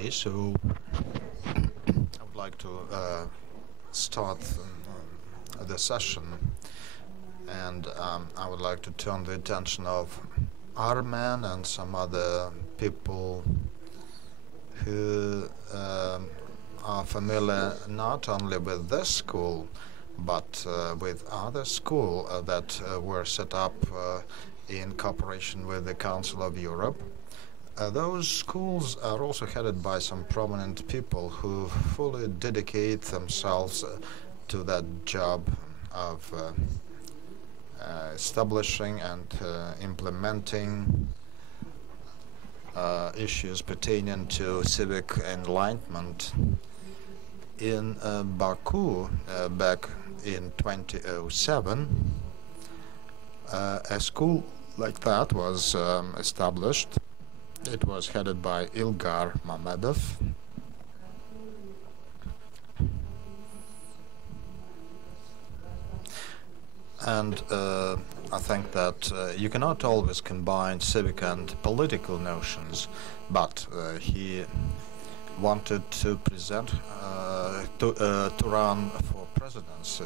Okay, so I would like to start the session, and I would like to turn the attention of our men and some other people who are familiar not only with this school but with other schools that were set up in cooperation with the Council of Europe. Those schools are also headed by some prominent people who fully dedicate themselves to that job of establishing and implementing issues pertaining to civic enlightenment. In Baku, back in 2007, a school like that was established. It was headed by Ilgar Mamedov. And I think that you cannot always combine civic and political notions, but he wanted to present, to run for presidency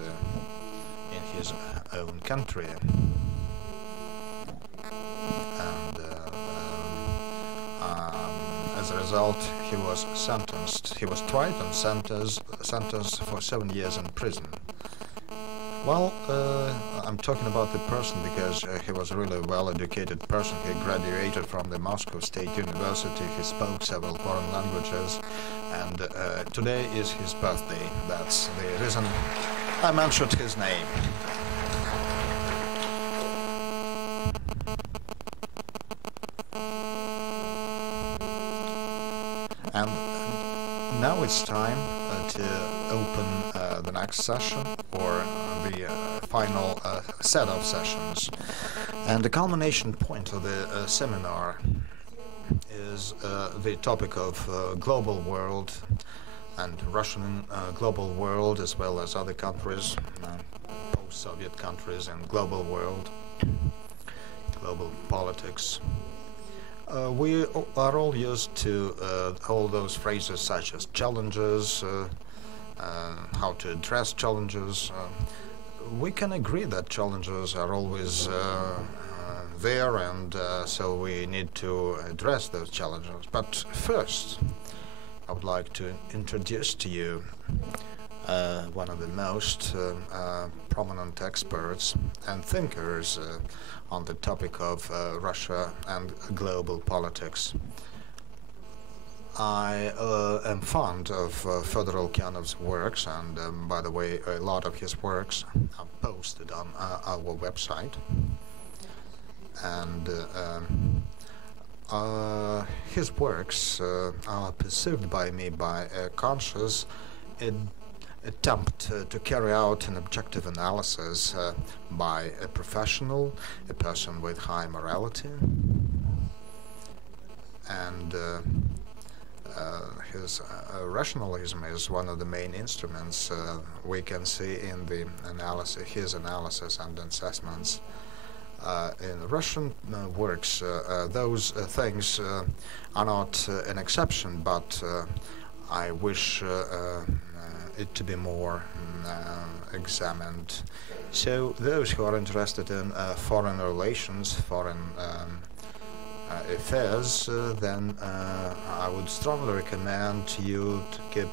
in his own country. And as a result, he was sentenced. He was tried and sentenced for 7 years in prison. Well, I'm talking about the person because he was a really well-educated person. He graduated from the Moscow State University. He spoke several foreign languages, and today is his birthday. That's the reason I mentioned his name. And now it's time to open the next session, or the final set of sessions. And the culmination point of the seminar is the topic of global world and Russian global world, as well as other countries, post-Soviet countries, and global world, global politics. We are all used to all those phrases such as challenges, how to address challenges. We can agree that challenges are always there, and so we need to address those challenges. But first, I would like to introduce to you one of the most prominent experts and thinkers on the topic of Russia and global politics. I am fond of Fedor Lukianov's works, and by the way, a lot of his works are posted on our website. And his works are perceived by me by a conscious attempt to carry out an objective analysis by a professional, a person with high morality, and his rationalism is one of the main instruments we can see in the his analysis and assessments. In Russian works, those things are not an exception, but I wish it to be more examined. So those who are interested in foreign relations, foreign affairs, then I would strongly recommend you to keep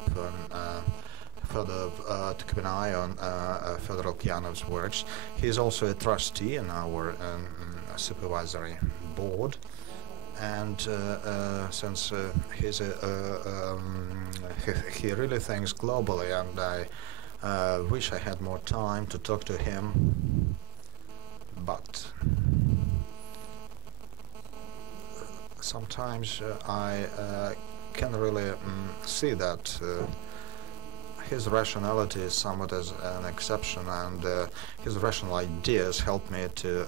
an eye on Fedor Lukianov's works. He is also a trustee in our supervisory board, and since he really thinks globally, and I wish I had more time to talk to him, but sometimes I can really see that his rationality is somewhat as an exception, and his rational ideas help me to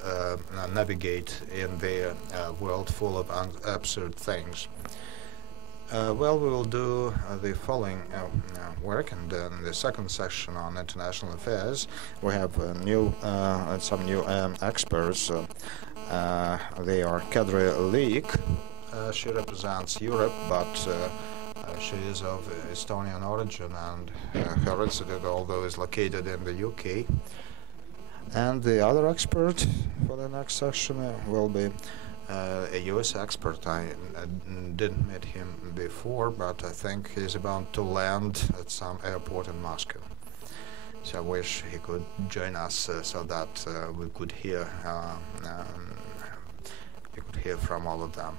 navigate in the world full of absurd things. Well, we will do the following work, and in the second session on international affairs, we have some new experts. They are Kadri Leek. She represents Europe, but She is of Estonian origin, and her institute, although is located in the UK. And the other expert for the next session will be a US expert. I didn't meet him before, but I think he's about to land at some airport in Moscow. So I wish he could join us so that we could hear from all of them.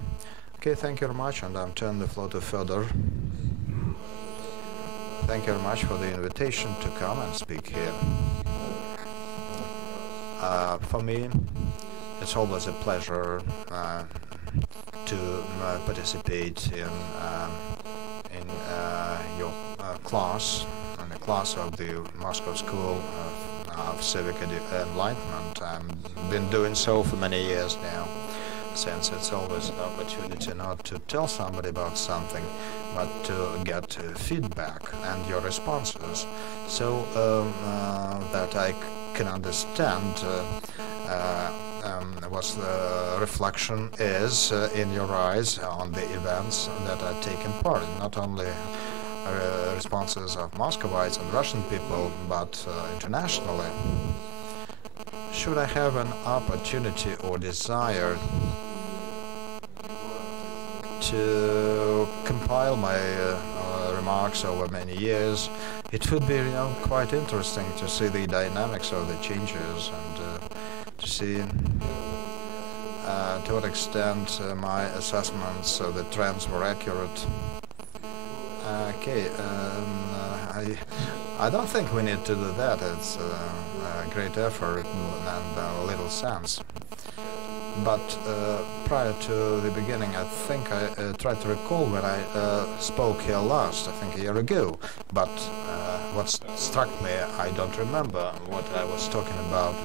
Okay, thank you very much, and I'm turning the floor to Fedor. Thank you very much for the invitation to come and speak here. For me, it's always a pleasure to participate in your class, in the class of the Moscow School of Civic Enlightenment. I've been doing so for many years now, since it's always an opportunity not to tell somebody about something, but to get feedback and your responses, so that I can understand what the reflection is in your eyes on the events that are taking part, not only responses of Muscovites and Russian people, but internationally. Should I have an opportunity or desire to compile my remarks over many years, it would be quite interesting to see the dynamics of the changes and to see to what extent my assessments of the trends were accurate. Okay, I don't think we need to do that. It's a great effort and little sense. But prior to the beginning, I think I tried to recall when I spoke here last, I think a year ago. But what struck me, I don't remember what I was talking about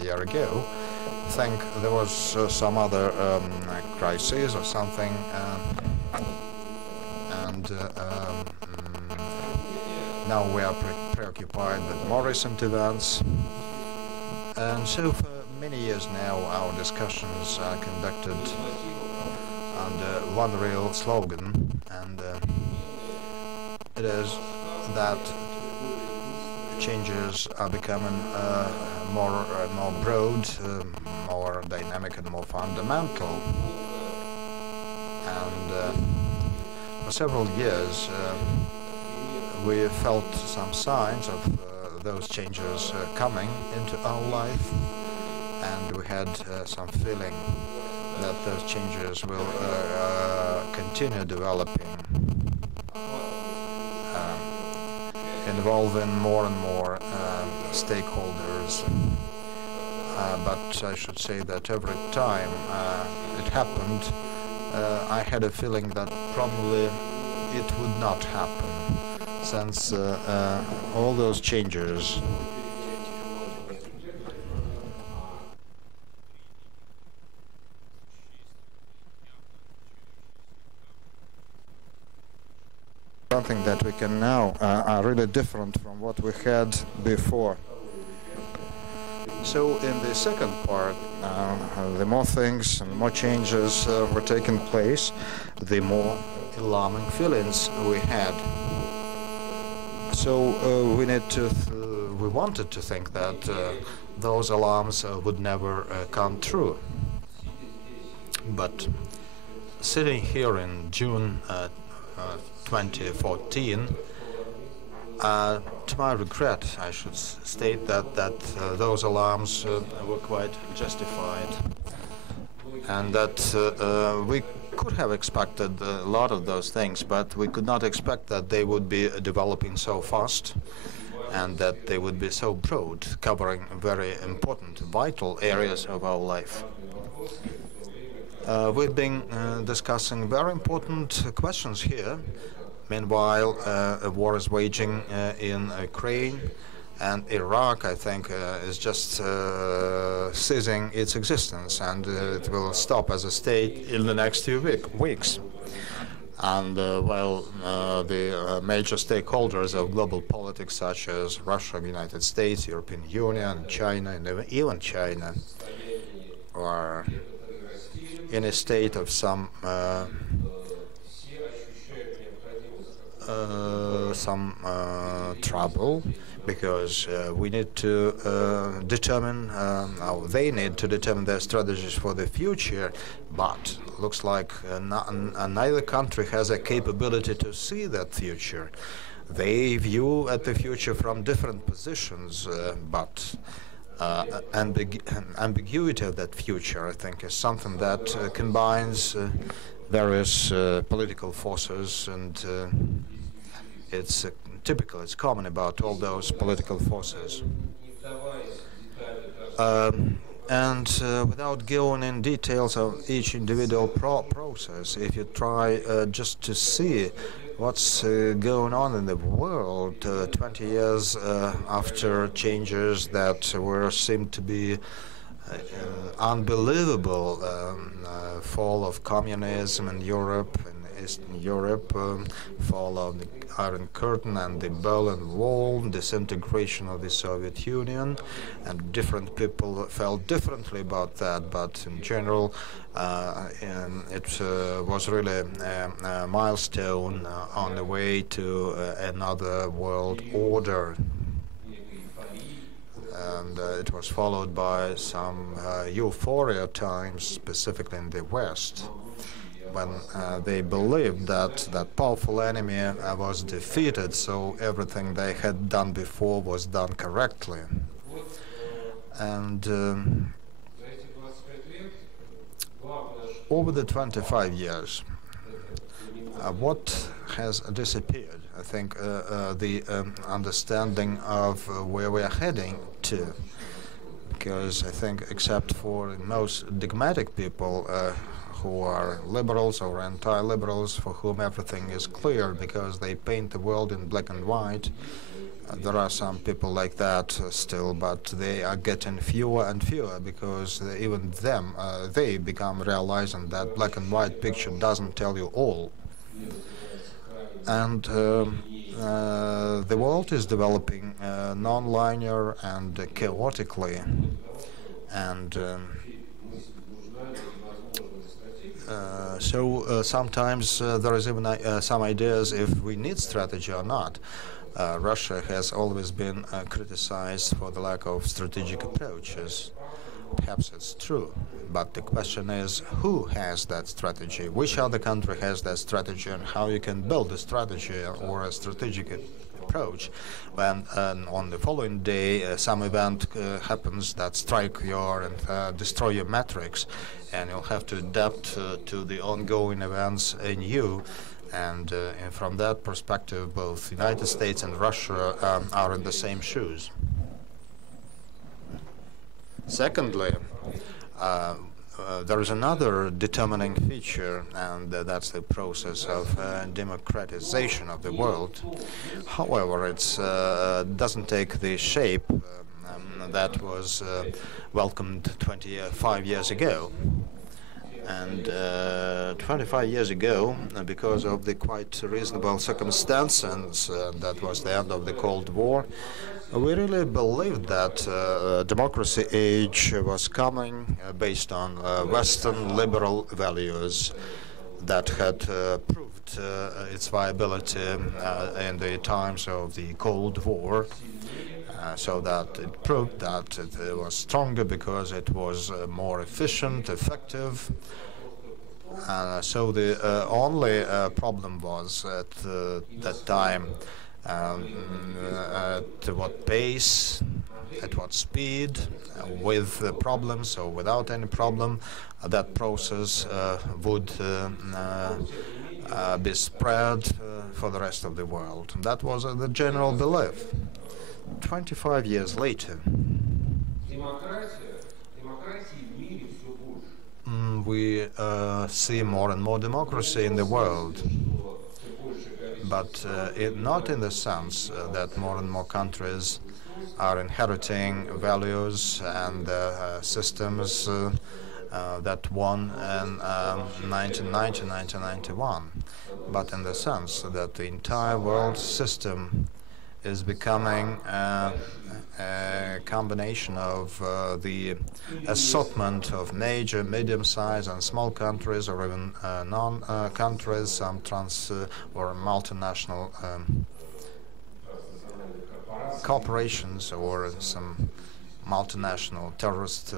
a year ago. I think there was some other crisis or something, and now we are preoccupied with more recent events. And so for many years now, our discussions are conducted under one real slogan, and it is that changes are becoming more broad, more dynamic and more fundamental. And for several years we felt some signs of those changes coming into our life, and we had some feeling that those changes will continue developing, involving more and more stakeholders. But I should say that every time it happened, I had a feeling that probably it would not happen, since all those changes something that we can now are really different from what we had before. So in the second part, the more things and more changes were taking place, the more alarming feelings we had. So we wanted to think that those alarms would never come true. But sitting here in June 2014, to my regret, I should state that those alarms were quite justified, and that we could have expected a lot of those things, but we could not expect that they would be developing so fast and that they would be so broad, covering very important, vital areas of our life. We've been discussing very important questions here. Meanwhile, a war is waging in Ukraine, and Iraq, I think, is just ceasing its existence, and it will stop as a state in the next few weeks. And while the major stakeholders of global politics, such as Russia, the United States, European Union, China, and even China, are in a state of some some trouble, because we need to determine, they need to determine their strategies for the future, but looks like neither country has a capability to see that future. They view at the future from different positions, but ambiguity of that future, I think, is something that combines various political forces, and it's typical, it's common about all those political forces. Without going in details of each individual process, if you try just to see what's going on in the world 20 years after changes that seemed to be unbelievable, fall of communism in Europe, in Eastern Europe, fall of the Iron Curtain and the Berlin Wall, disintegration of the Soviet Union, and different people felt differently about that, but in general it was really a milestone on the way to another world order. And it was followed by some euphoria times, specifically in the West, when they believed that that powerful enemy was defeated, so everything they had done before was done correctly. And over the 25 years, what has disappeared? I think the understanding of where we are heading to, because I think except for most dogmatic people who are liberals or anti-liberals, for whom everything is clear because they paint the world in black and white, there are some people like that still, but they are getting fewer and fewer, because even them, they become realizing that black and white picture doesn't tell you all. And the world is developing non-linear and chaotically, and so sometimes there is even some ideas if we need strategy or not. Russia has always been criticized for the lack of strategic approaches. Perhaps it's true, but the question is who has that strategy, which other country has that strategy, and how you can build a strategy or a strategic approach when on the following day some event happens that strike your and destroy your metrics, and you'll have to adapt to the ongoing events in you. And from that perspective, both the United States and Russia are in the same shoes. Secondly, there is another determining feature, and that's the process of democratization of the world. However, it doesn't take the shape that was welcomed 25 years ago. And 25 years ago, because of the quite reasonable circumstances, that was the end of the Cold War, we really believed that democracy age was coming based on Western liberal values that had proved its viability in the times of the Cold War. So that it proved that it was stronger because it was more efficient, effective. So the only problem was at that time at what pace, at what speed, with problems or without any problem, that process would be spread for the rest of the world. That was the general belief. 25 years later, we see more and more democracy in the world, but not in the sense that more and more countries are inheriting values and systems that won in 1990, 1991, but in the sense that the entire world system is becoming a combination of the assortment of major, medium-sized and small countries, or even non-countries, some trans or multinational corporations, or some multinational terrorist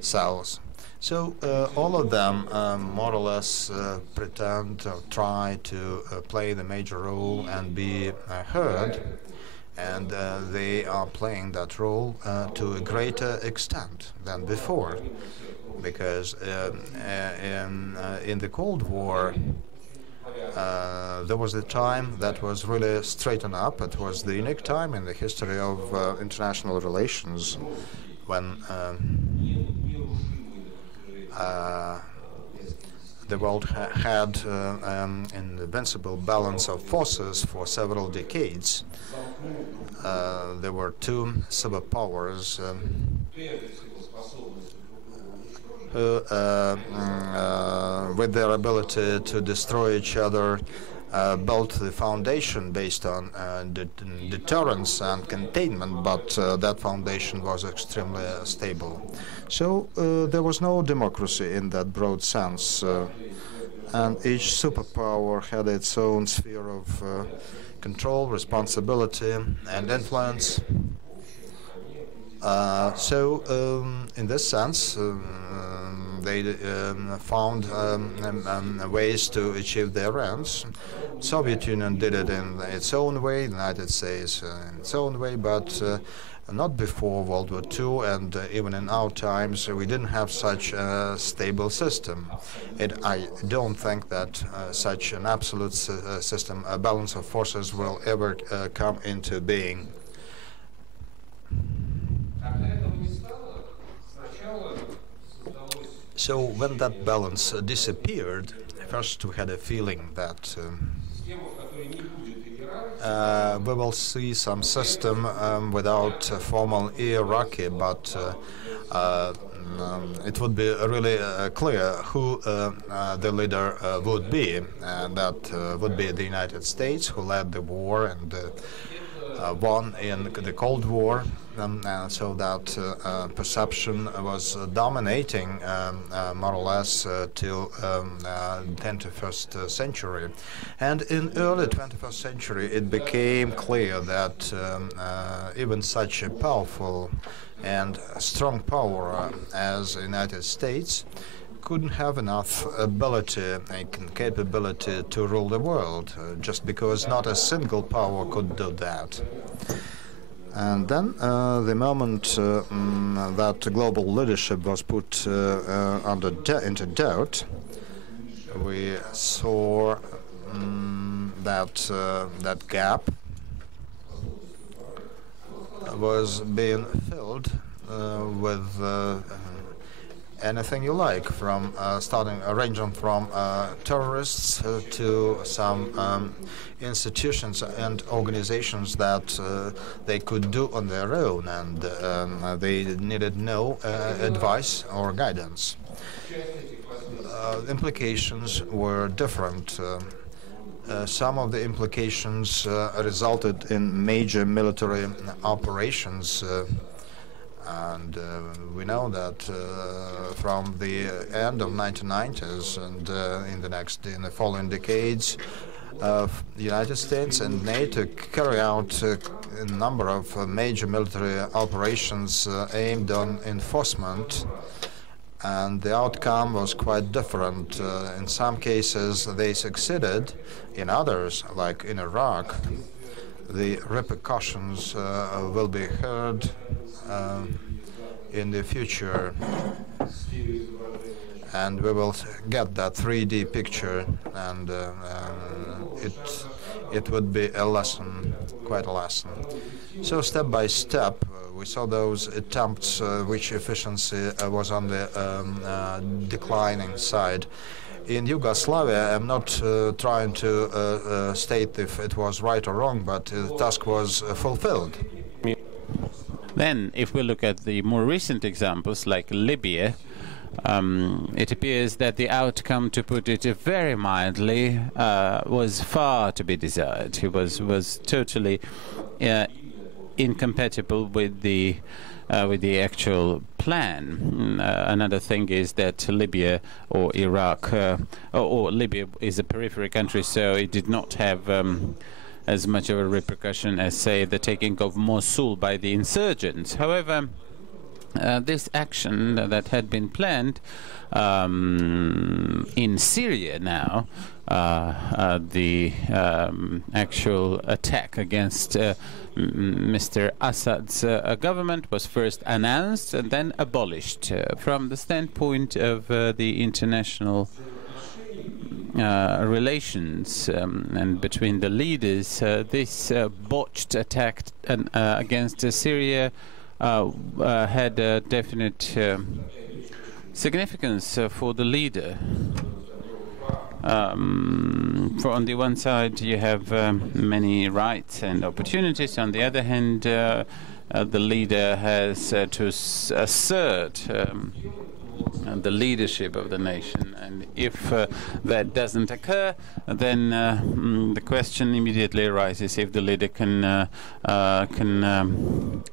cells. So all of them more or less pretend or try to play the major role and be heard, and they are playing that role to a greater extent than before, because in the Cold War there was a time that was really straightened up. It was the unique time in the history of international relations when the world had an invincible balance of forces for several decades. There were two superpowers who, with their ability to destroy each other, built the foundation based on deterrence and containment, but that foundation was extremely stable. So there was no democracy in that broad sense, and each superpower had its own sphere of control, responsibility, and influence. In this sense, they found ways to achieve their ends. Soviet Union did it in its own way, the United States in its own way, but not before World War II, and even in our times we didn't have such a stable system. I don't think that such an absolute system, a balance of forces, will ever come into being. So when that balance disappeared, first we had a feeling that we will see some system without formal hierarchy, but it would be really clear who the leader would be, and that would be the United States, who led the war and won in the Cold War, so that perception was dominating more or less till the 21st century. And in early 21st century it became clear that even such a powerful and strong power as the United States couldn't have enough ability and capability to rule the world, just because not a single power could do that. And then the moment that global leadership was put into doubt, we saw that gap was being filled with anything you like, from ranging from terrorists to some institutions and organizations that they could do on their own, and they needed no advice or guidance. Implications were different. Some of the implications resulted in major military operations, and we know that from the end of 1990s and in the following decades, the United States and NATO carry out a number of major military operations aimed on enforcement, and the outcome was quite different. In some cases they succeeded, in others, like in Iraq, the repercussions will be heard in the future, and we will get that 3D picture, and it would be a lesson, quite a lesson. So step by step, we saw those attempts which efficiency was on the declining side. In Yugoslavia, I'm not trying to state if it was right or wrong, but the task was fulfilled. Then, if we look at the more recent examples, like Libya, It appears that the outcome, to put it very mildly, was far to be desired. It was totally incompatible with the actual plan. Another thing is that Libya or Iraq, or Libya is a periphery country, so it did not have as much of a repercussion as, say, the taking of Mosul by the insurgents. However, this action that had been planned in Syria now, the actual attack against Mr. Assad's government was first announced and then abolished. From the standpoint of the international relations and between the leaders, this botched attack against Syria had a definite significance for the leader. On the one side, you have many rights and opportunities. On the other hand, the leader has to assert the leadership of the nation, and if that doesn't occur, then the question immediately arises if the leader can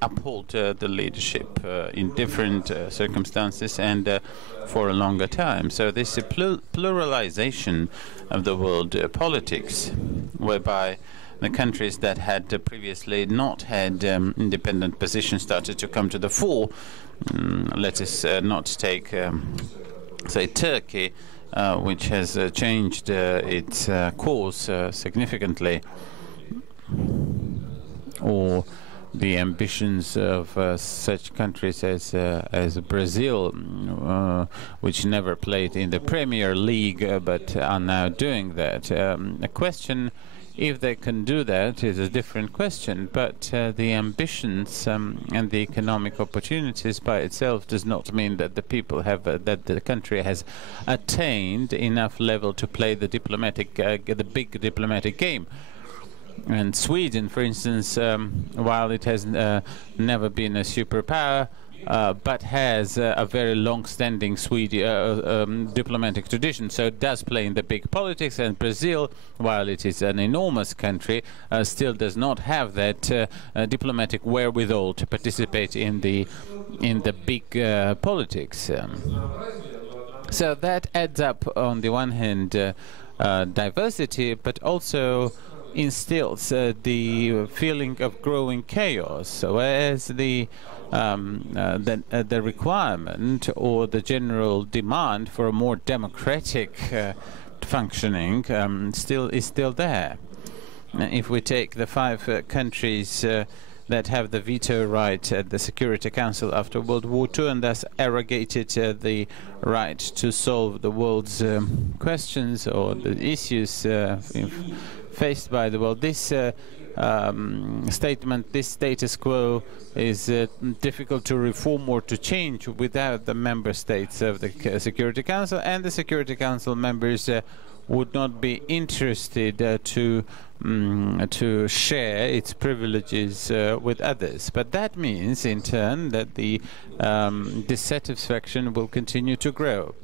uphold the leadership in different circumstances and for a longer time. So this pluralization of the world politics, whereby the countries that had previously not had independent positions started to come to the fore. Let us not take, say, Turkey, which has changed its course significantly, or the ambitions of such countries as Brazil, which never played in the Premier League but are now doing that. A question if they can do that is a different question, but the ambitions and the economic opportunities by itself does not mean that the people have that the country has attained enough level to play the big diplomatic game. And Sweden, for instance, while it has never been a superpower, but has a very long-standing diplomatic tradition, so it does play in the big politics. And Brazil, while it is an enormous country, still does not have that diplomatic wherewithal to participate in the big politics. So that adds up, on the one hand, diversity, but also instills the feeling of growing chaos, whereas the requirement or the general demand for a more democratic functioning is still there. If we take the 5 countries that have the veto right at the Security Council after World War II and thus arrogated the right to solve the world's questions or the issues faced by the world, this statement, this status quo is difficult to reform or to change without the member states of the Security Council, and the Security Council members would not be interested to share its privileges with others. But that means, in turn, that the dissatisfaction will continue to grow.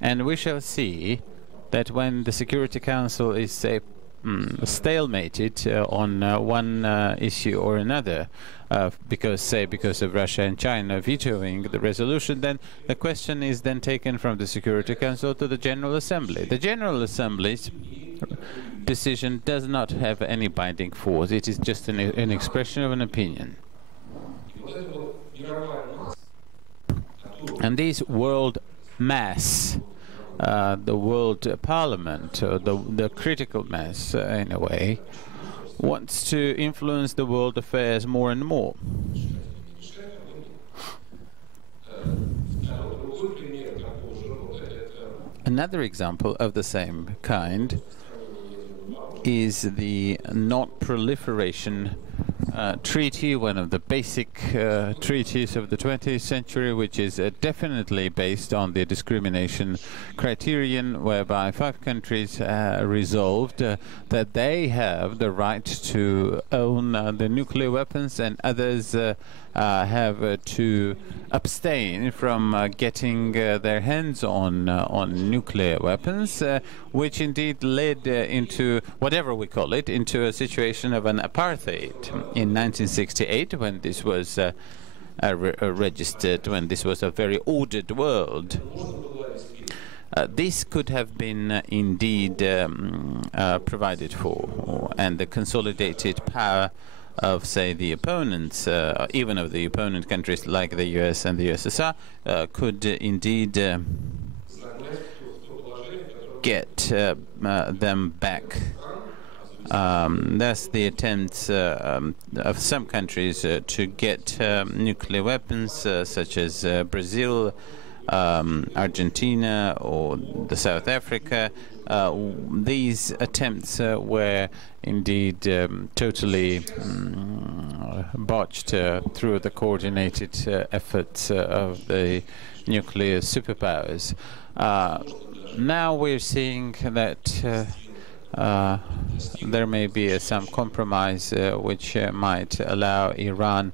And we shall see that when the Security Council is, say, stalemated on one issue or another, because of Russia and China vetoing the resolution, then the question is then taken from the Security Council to the General Assembly. The General Assembly's decision does not have any binding force. It is just an expression of an opinion. And this world mass, the world parliament, the critical mass in a way, wants to influence the world affairs more and more. Another example of the same kind is the not proliferation treaty, one of the basic treaties of the 20th century, which is definitely based on the discrimination criterion, whereby 5 countries resolved that they have the right to own the nuclear weapons, and others have to abstain from getting their hands on nuclear weapons, which indeed led into, whatever we call it, into a situation of an apartheid in 1968, when this was registered, when this was a very ordered world. This could have been indeed provided for, and the consolidated power of, say, the opponents, even of the opponent countries like the US and the USSR, could indeed get them back. That's the attempts of some countries to get nuclear weapons, such as Brazil, Argentina, or the South Africa. These attempts were indeed totally botched through the coordinated efforts of the nuclear superpowers. Now we're seeing that there may be some compromise which might allow Iran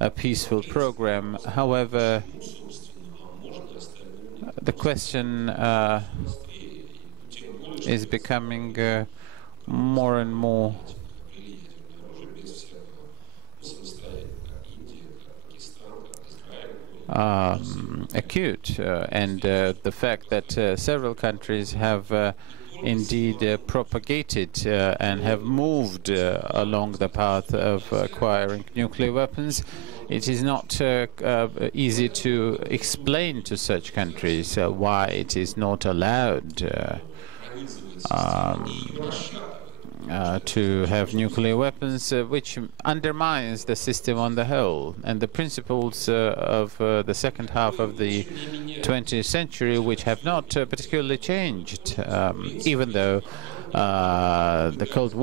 a peaceful program. However, the question is becoming more and more acute, and the fact that several countries have indeed propagated and have moved along the path of acquiring nuclear weapons. It is not easy to explain to such countries why it is not allowed to have nuclear weapons, which undermines the system on the whole and the principles of the second half of the 20th century, which have not particularly changed, even though the Cold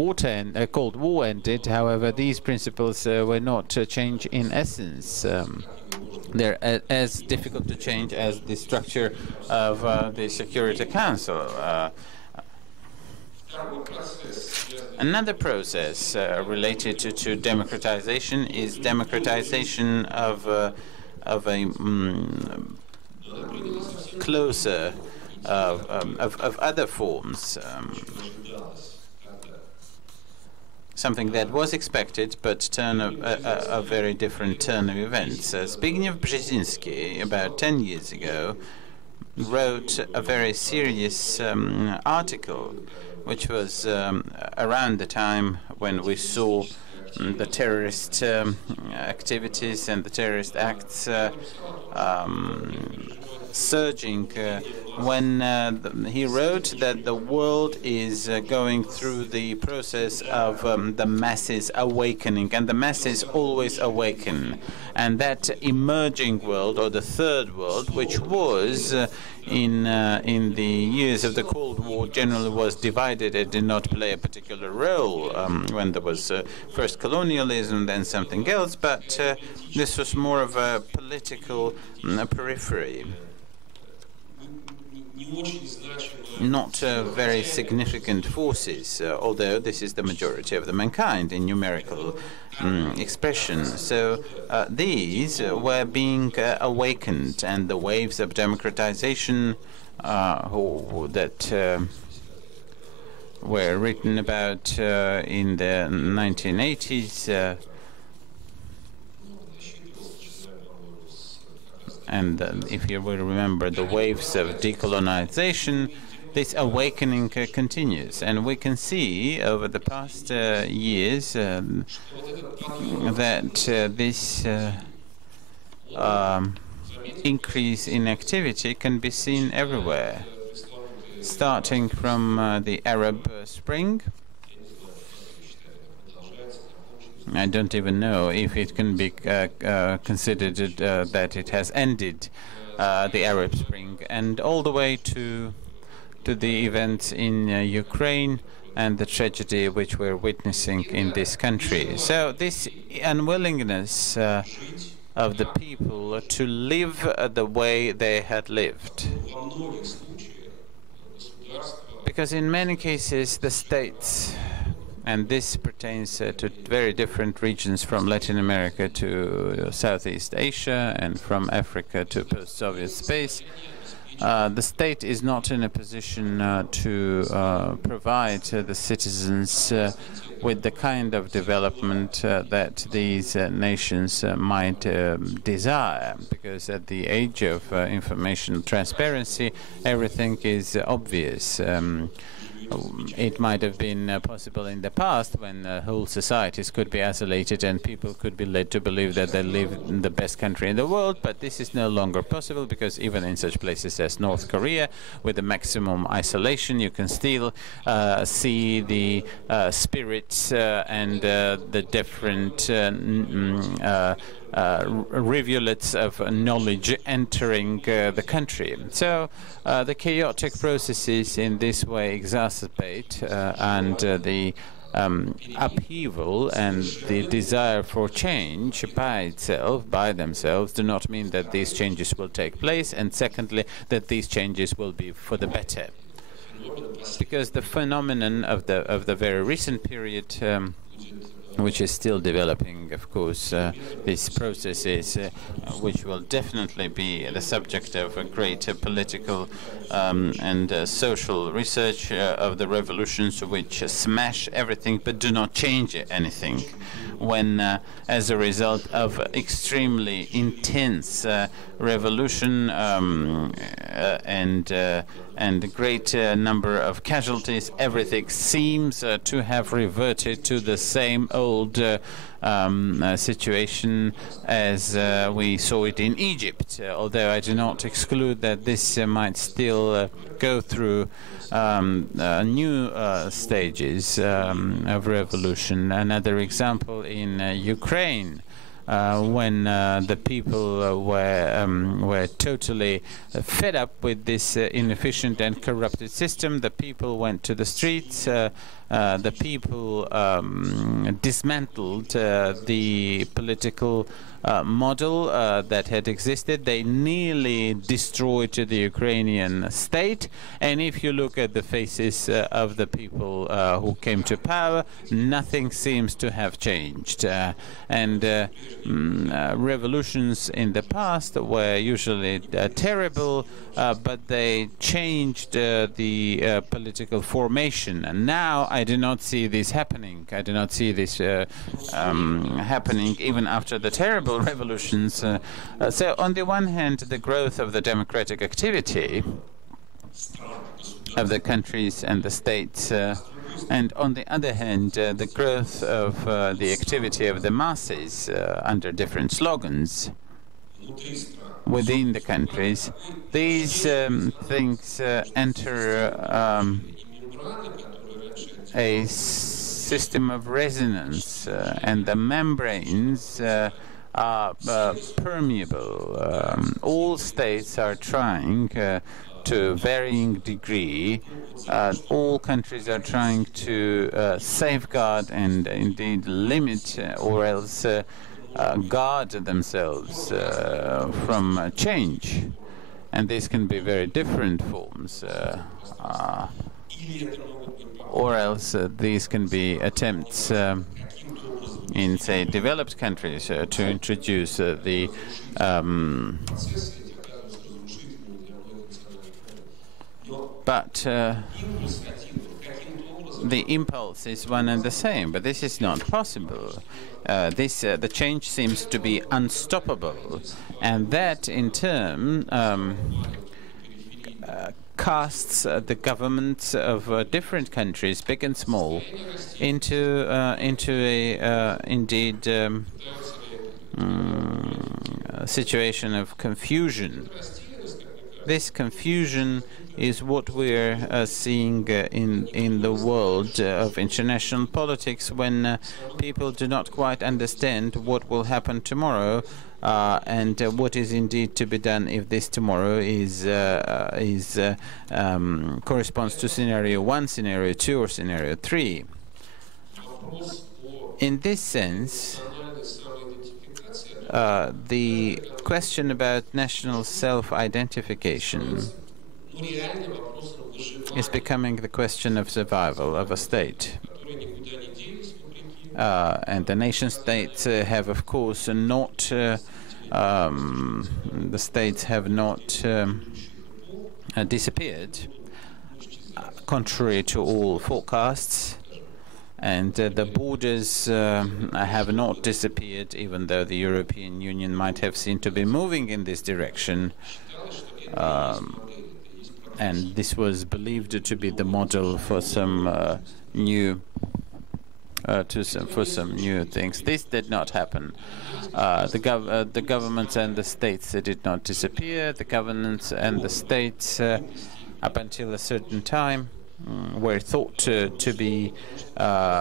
War ended. However, these principles were not changed in essence. They're as difficult to change as the structure of the Security Council. Another process related to democratization is democratization of a closer of other forms. Something that was expected, but turn a very different turn of events. Zbigniew Brzezinski, about 10 years ago, wrote a very serious article, which was around the time when we saw the terrorist activities and the terrorist acts surging, when he wrote that the world is going through the process of the masses awakening, and the masses always awaken, and that emerging world, or the third world, which was in the years of the Cold War generally was divided, it did not play a particular role when there was first colonialism, then something else, but this was more of a political periphery. Not very significant forces, although this is the majority of the mankind in numerical expression. So these were being awakened, and the waves of democratization that were written about in the 1980s, and if you will remember the waves of decolonization, this awakening continues. And we can see over the past years that this increase in activity can be seen everywhere, starting from the Arab Spring. I don't even know if it can be considered that it has ended, the Arab Spring, and all the way to the events in Ukraine, and the tragedy which we're witnessing in this country. So this unwillingness of the people to live the way they had lived. Because in many cases the states, and this pertains to very different regions from Latin America to Southeast Asia and from Africa to post-Soviet space, the state is not in a position to provide the citizens with the kind of development that these nations might desire, because at the age of information transparency, everything is obvious. It might have been possible in the past when whole societies could be isolated and people could be led to believe that they live in the best country in the world, but this is no longer possible, because even in such places as North Korea, with the maximum isolation, you can still see the spirits and the different rivulets of knowledge entering the country. So the chaotic processes in this way exacerbate and the upheaval and the desire for change by themselves do not mean that these changes will take place, and secondly that these changes will be for the better, because the phenomenon of the very recent period, which is still developing, of course, these processes, which will definitely be the subject of a great political and social research of the revolutions which smash everything but do not change anything, when as a result of extremely intense revolution and a great number of casualties, everything seems to have reverted to the same old situation as we saw it in Egypt, although I do not exclude that this might still go through new stages of revolution. Another example in Ukraine, when the people were totally fed up with this inefficient and corrupted system, the people went to the streets. The people dismantled the political model that had existed. They nearly destroyed the Ukrainian state. And if you look at the faces of the people who came to power, nothing seems to have changed. Revolutions in the past were usually terrible, but they changed the political formation. And now I do not see this happening. I do not see this happening even after the terrible revolutions. So on the one hand, the growth of the democratic activity of the countries and the states, and on the other hand, the growth of the activity of the masses under different slogans within the countries, these things enter a system of resonance, and the membranes are permeable. All states are trying to varying degree, all countries are trying to safeguard and indeed limit or else guard themselves from change. And these can be very different forms. Or else these can be attempts in, say, developed countries to introduce the the impulse is one and the same, but this is not possible. The change seems to be unstoppable, and that in turn casts the governments of different countries, big and small, into a indeed situation of confusion. This confusion is what we're seeing in the world of international politics, when people do not quite understand what will happen tomorrow, and what is indeed to be done if this tomorrow corresponds to scenario 1, scenario 2, or scenario 3. In this sense, the question about national self-identification is becoming the question of survival of a state. And the nation-states have, of course, not, the states have not disappeared, contrary to all forecasts. And the borders have not disappeared, even though the European Union might have seemed to be moving in this direction. And this was believed to be the model for some new things. This did not happen. The governments and the states did not disappear. The governments and the states, up until a certain time, were thought to be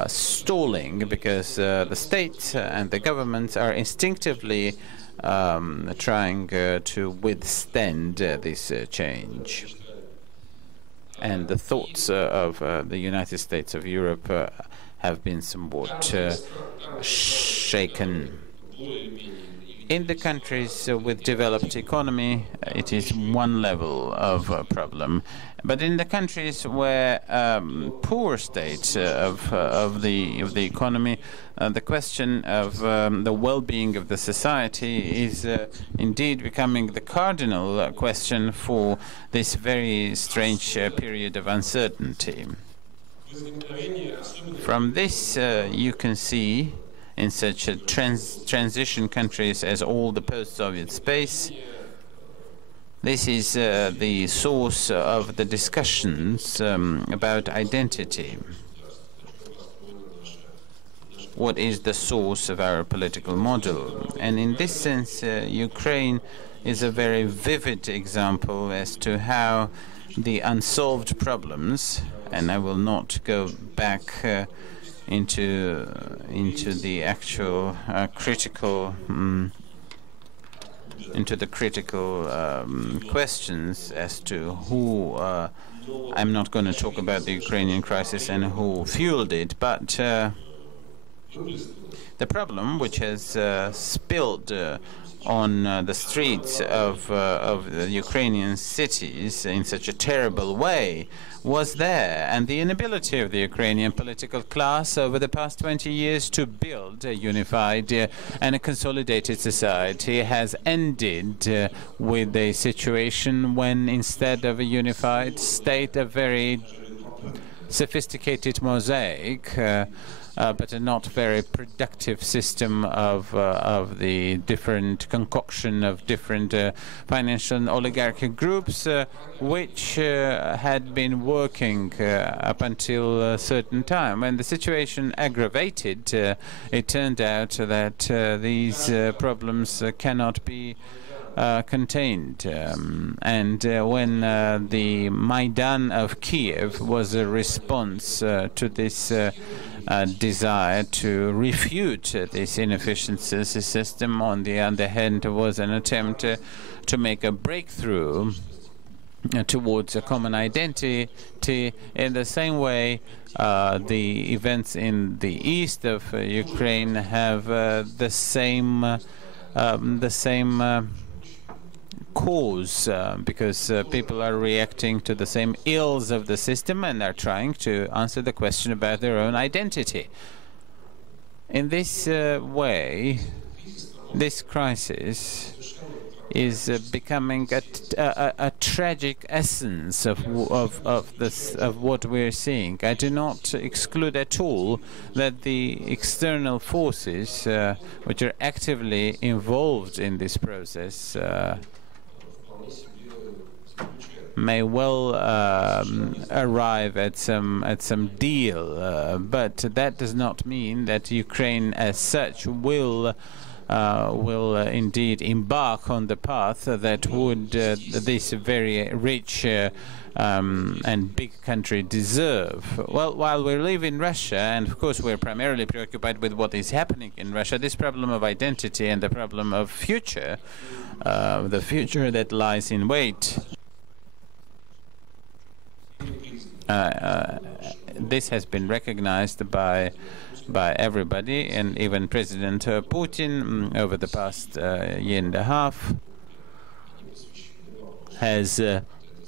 stalling, because the states and the governments are instinctively trying to withstand this change. And the thoughts of the United States of Europe have been somewhat shaken. In the countries with developed economy, it is one level of problem. But in the countries where poor state of the economy, the question of the well-being of the society is indeed becoming the cardinal question for this very strange period of uncertainty. From this, you can see, in such a transition countries as all the post-Soviet space, this is the source of the discussions about identity. What is the source of our political model? And in this sense, Ukraine is a very vivid example as to how the unsolved problems, and I will not go back into the actual critical questions as to who. I'm not going to talk about the Ukrainian crisis and who fueled it, but the problem which has spilled on the streets of the Ukrainian cities in such a terrible way was there, and the inability of the Ukrainian political class over the past 20 years to build a unified and a consolidated society has ended with a situation when, instead of a unified state, a very sophisticated mosaic, but a not very productive system of the different concoction of different financial and oligarchic groups, which had been working up until a certain time. When the situation aggravated, it turned out that these problems cannot be contained. And when the Maidan of Kiev was a response to this desire to refute this inefficiency system, on the other hand, was an attempt to make a breakthrough towards a common identity. In the same way, the events in the east of Ukraine have the same cause, because people are reacting to the same ills of the system and are trying to answer the question about their own identity. In this way, this crisis is becoming a tragic essence of what we're seeing. I do not exclude at all that the external forces which are actively involved in this process may well arrive at some deal, but that does not mean that Ukraine as such will will indeed embark on the path that would this very rich and big country deserve. Well, while we live in Russia, and of course we're primarily preoccupied with what is happening in Russia, this problem of identity and the problem of future, the future that lies in wait, this has been recognized by everybody, and even President Putin over the past year and a half has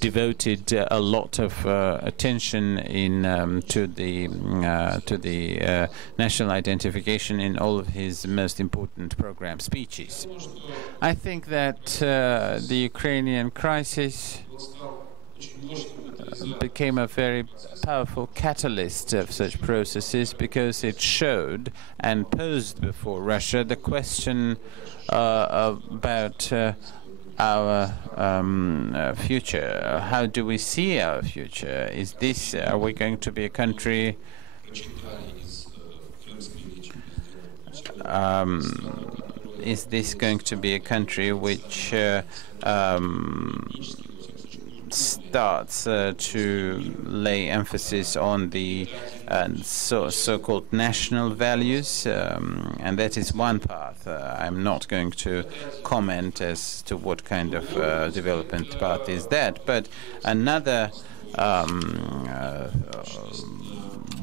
devoted a lot of attention to the national identification in all of his most important program speeches. I think that the Ukrainian crisis became a very powerful catalyst of such processes, because it showed and posed before Russia the question about our future. How do we see our future? Are we going to be a country is this going to be a country which starts to lay emphasis on the so-called national values, and that is one path. I'm not going to comment as to what kind of development path is that, but another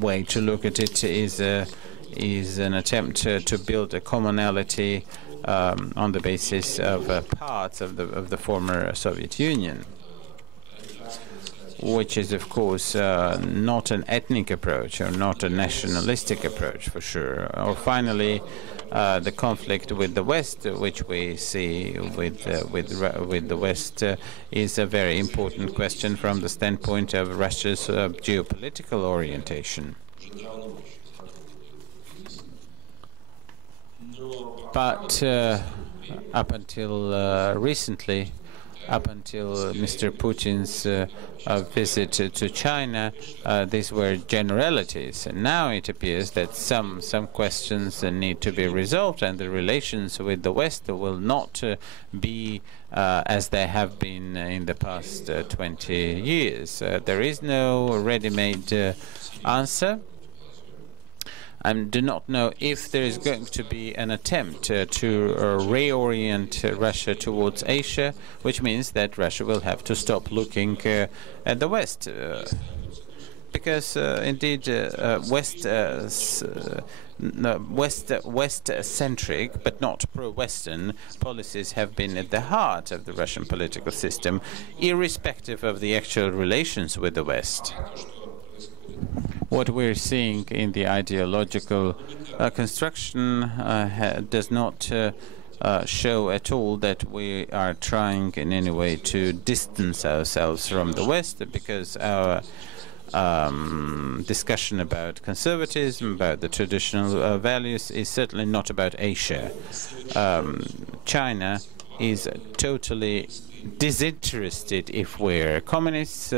way to look at it is an attempt to build a commonality on the basis of parts of the former Soviet Union, which is, of course, not an ethnic approach or not a nationalistic approach, for sure. Or finally, the conflict with the West, which we see with the West, is a very important question from the standpoint of Russia's geopolitical orientation. But up until recently, up until Mr. Putin's visit to China, these were generalities. And now it appears that some questions need to be resolved, and the relations with the West will not be as they have been in the past 20 years. There is no ready-made answer. I do not know if there is going to be an attempt to reorient Russia towards Asia, which means that Russia will have to stop looking at the West. Because indeed, West-centric, but not pro-Western policies have been at the heart of the Russian political system, irrespective of the actual relations with the West. What we're seeing in the ideological construction does not show at all that we are trying in any way to distance ourselves from the West, because our discussion about conservatism, about the traditional values, is certainly not about Asia. China is totally disinterested. If we're communists,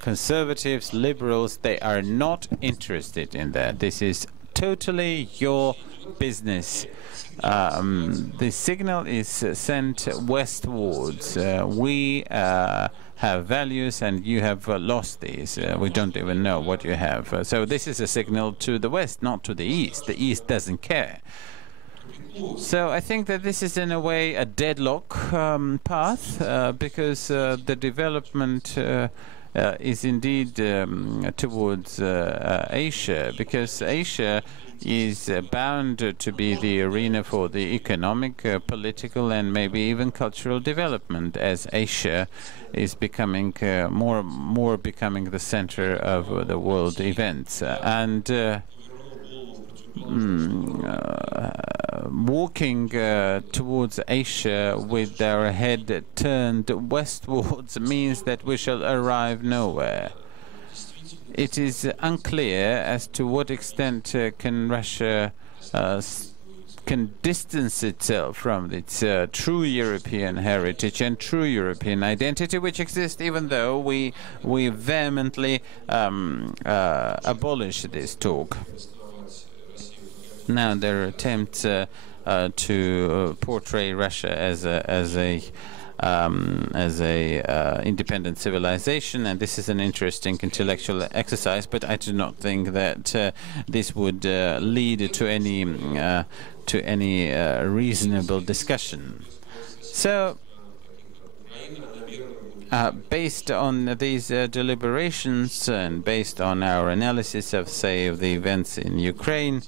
conservatives, liberals, they are not interested in that. This is totally your business. The signal is sent westwards. We have values and you have lost these. We don't even know what you have. So this is a signal to the West, not to the East. The East doesn't care. So I think that this is in a way a deadlock path, because the development is indeed towards Asia, because Asia is bound to be the arena for the economic, political, and maybe even cultural development, as Asia is becoming more becoming the center of the world events. And walking towards Asia with our head turned westwards means that we shall arrive nowhere. It is unclear as to what extent can Russia can distance itself from its true European heritage and true European identity, which exists even though we vehemently abolish this talk. Now there are attempts to portray Russia as a independent civilization, and this is an interesting intellectual exercise. But I do not think that this would lead to any reasonable discussion. So, based on these deliberations and based on our analysis of, say, of the events in Ukraine,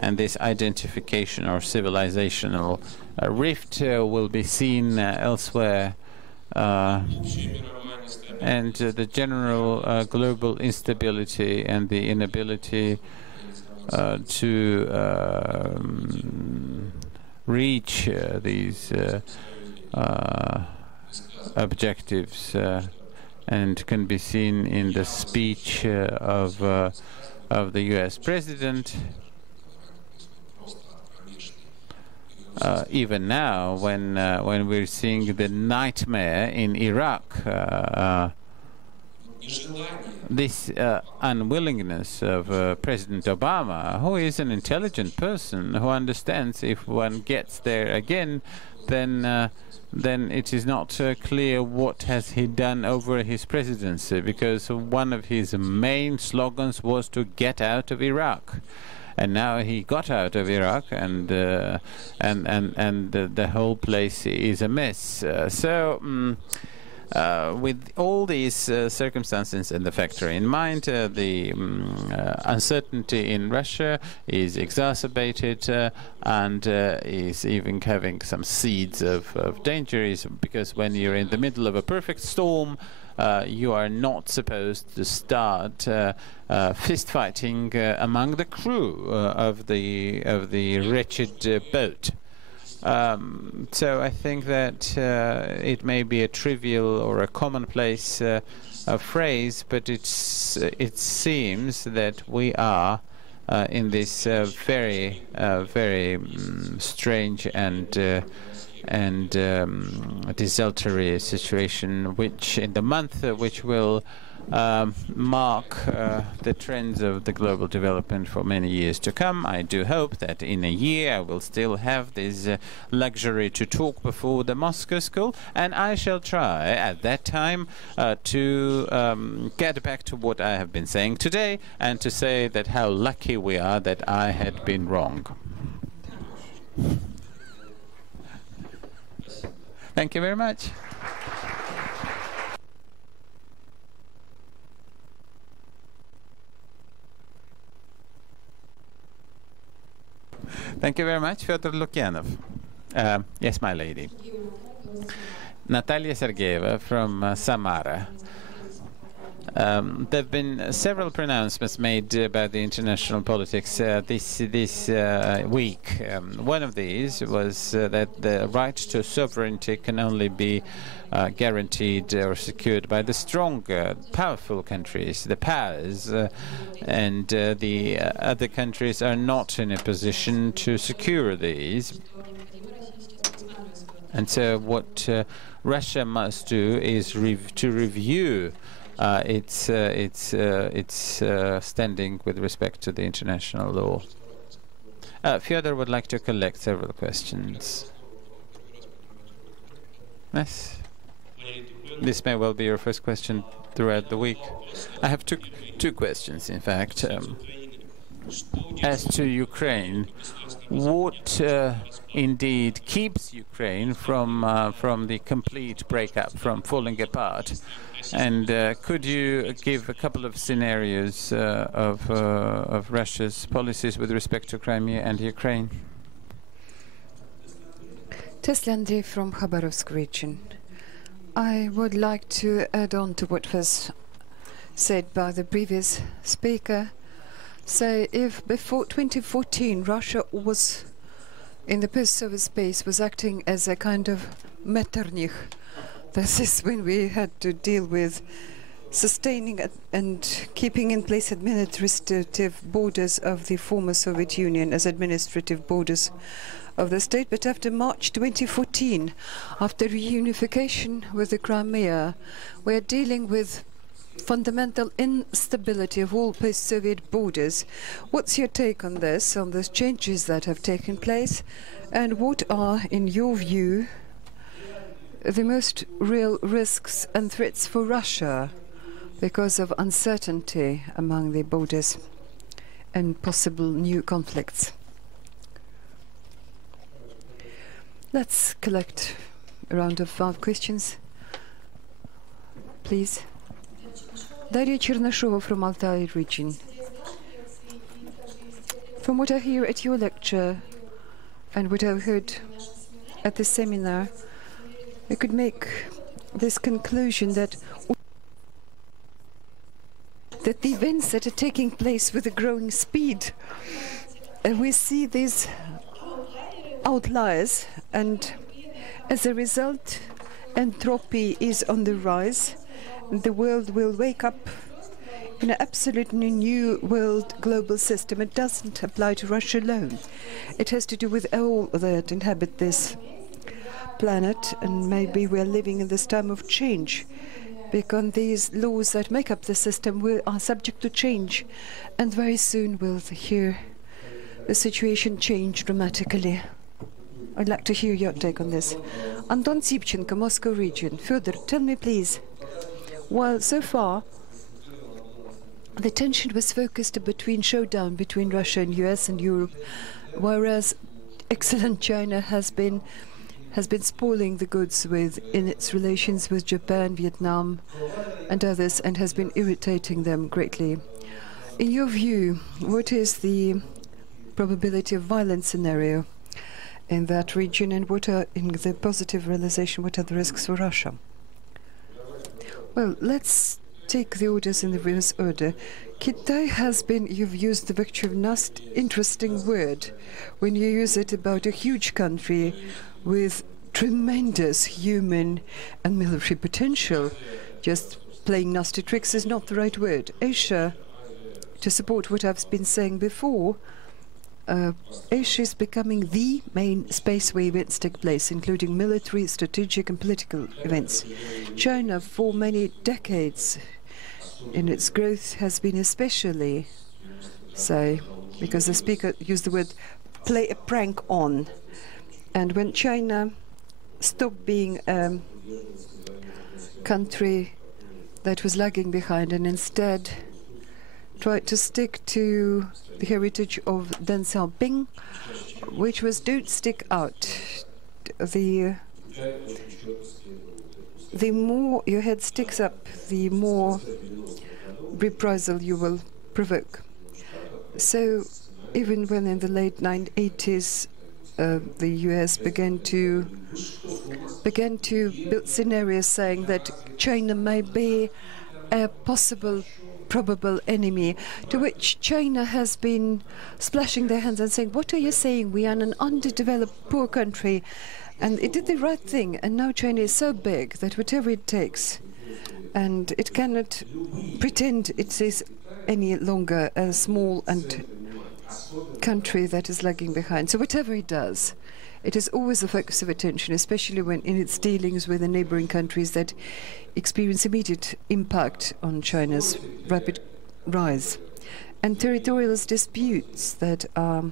and this identification or civilizational rift will be seen elsewhere, and the general global instability and the inability to reach these objectives, and can be seen in the speech of the U.S. president. Even now, when we're seeing the nightmare in Iraq, this unwillingness of President Obama, who is an intelligent person, who understands if one gets there again, then it is not clear what has he done over his presidency, because one of his main slogans was to get out of Iraq. And now he got out of Iraq, and the whole place is a mess. With all these circumstances and the factor in mind, the uncertainty in Russia is exacerbated and is even having some seeds of danger, because when you're in the middle of a perfect storm, you are not supposed to start fist fighting among the crew of the wretched boat. So I think that it may be a trivial or a commonplace phrase, but it seems that we are in this very strange and desultory situation, which in the month which will mark the trends of the global development for many years to come. I do hope that in a year I will still have this luxury to talk before the Moscow School, and I shall try at that time to get back to what I have been saying today, and to say that how lucky we are that I had been wrong. Thank you very much. Thank you very much, Fedor Lukianov. Yes, my lady. Natalia Sergeyeva from Samara. There have been several pronouncements made about the international politics this week. One of these was that the right to sovereignty can only be guaranteed or secured by the strong, powerful countries, the powers, and the other countries are not in a position to secure these. And so what Russia must do is to review its standing with respect to the international law. Fyodor would like to collect several questions. Yes. This may well be your first question throughout the week. I have two questions, in fact. As to Ukraine, what indeed keeps Ukraine from the complete breakup, from falling apart? And could you give a couple of scenarios of Russia's policies with respect to Crimea and Ukraine? Tesla Andrei from Khabarovsk region. I would like to add on to what was said by the previous speaker. So if before 2014 Russia was in the post-Soviet space was acting as a kind of Metternich, this is when we had to deal with sustaining and keeping in place administrative borders of the former Soviet Union as administrative borders of the state. But after March 2014, after reunification with the Crimea, we're dealing with fundamental instability of all post-Soviet borders. What's your take on this, on these changes that have taken place, and what are, in your view, the most real risks and threats for Russia because of uncertainty among the borders and possible new conflicts? Let's collect a round of 5 questions, please. Daria Chernashova from Altai region. From what I hear at your lecture and what I've heard at the seminar, we could make this conclusion that the events that are taking place with a growing speed, and we see these outliers, and as a result, entropy is on the rise. The world will wake up in an absolutely new world global system. It doesn't apply to Russia alone. It has to do with all that inhabit this planet, and maybe we're living in this time of change, because these laws that make up the system are subject to change, and very soon we'll hear the situation change dramatically. I'd like to hear your take on this. Anton Sipchenko, Moscow region. Fedor, tell me please. Well, so far, the tension was focused between showdown between Russia and US and Europe, whereas excellent China has been spoiling the goods in its relations with Japan, Vietnam, and others, and has been irritating them greatly. In your view, what is the probability of violent scenario in that region, and what are, in the positive realization, what are the risks for Russia? Well, let's take the orders in the reverse order. Kitai has been, you've used the very interesting word when you use it about a huge country with tremendous human and military potential. Just playing nasty tricks is not the right word. Asia, to support what I've been saying before, Asia is becoming the main space where events take place, including military, strategic and political events. China, for many decades in its growth, has been especially so, because the speaker used the word play a prank on. And when China stopped being a country that was lagging behind and instead tried to stick to the heritage of Deng Xiaoping, which was don't stick out. The more your head sticks up, the more reprisal you will provoke. So even when in the late 1980s the US began to build scenarios saying that China may be a possible probable enemy, to which China has been splashing their hands and saying, what are you saying? We are an underdeveloped, poor country. And it did the right thing. And now China is so big that whatever it takes, and it cannot pretend it is any longer a small and country that is lagging behind. So whatever it does, it is always the focus of attention, especially when in its dealings with the neighboring countries that experience immediate impact on China's rapid rise. And territorial disputes that are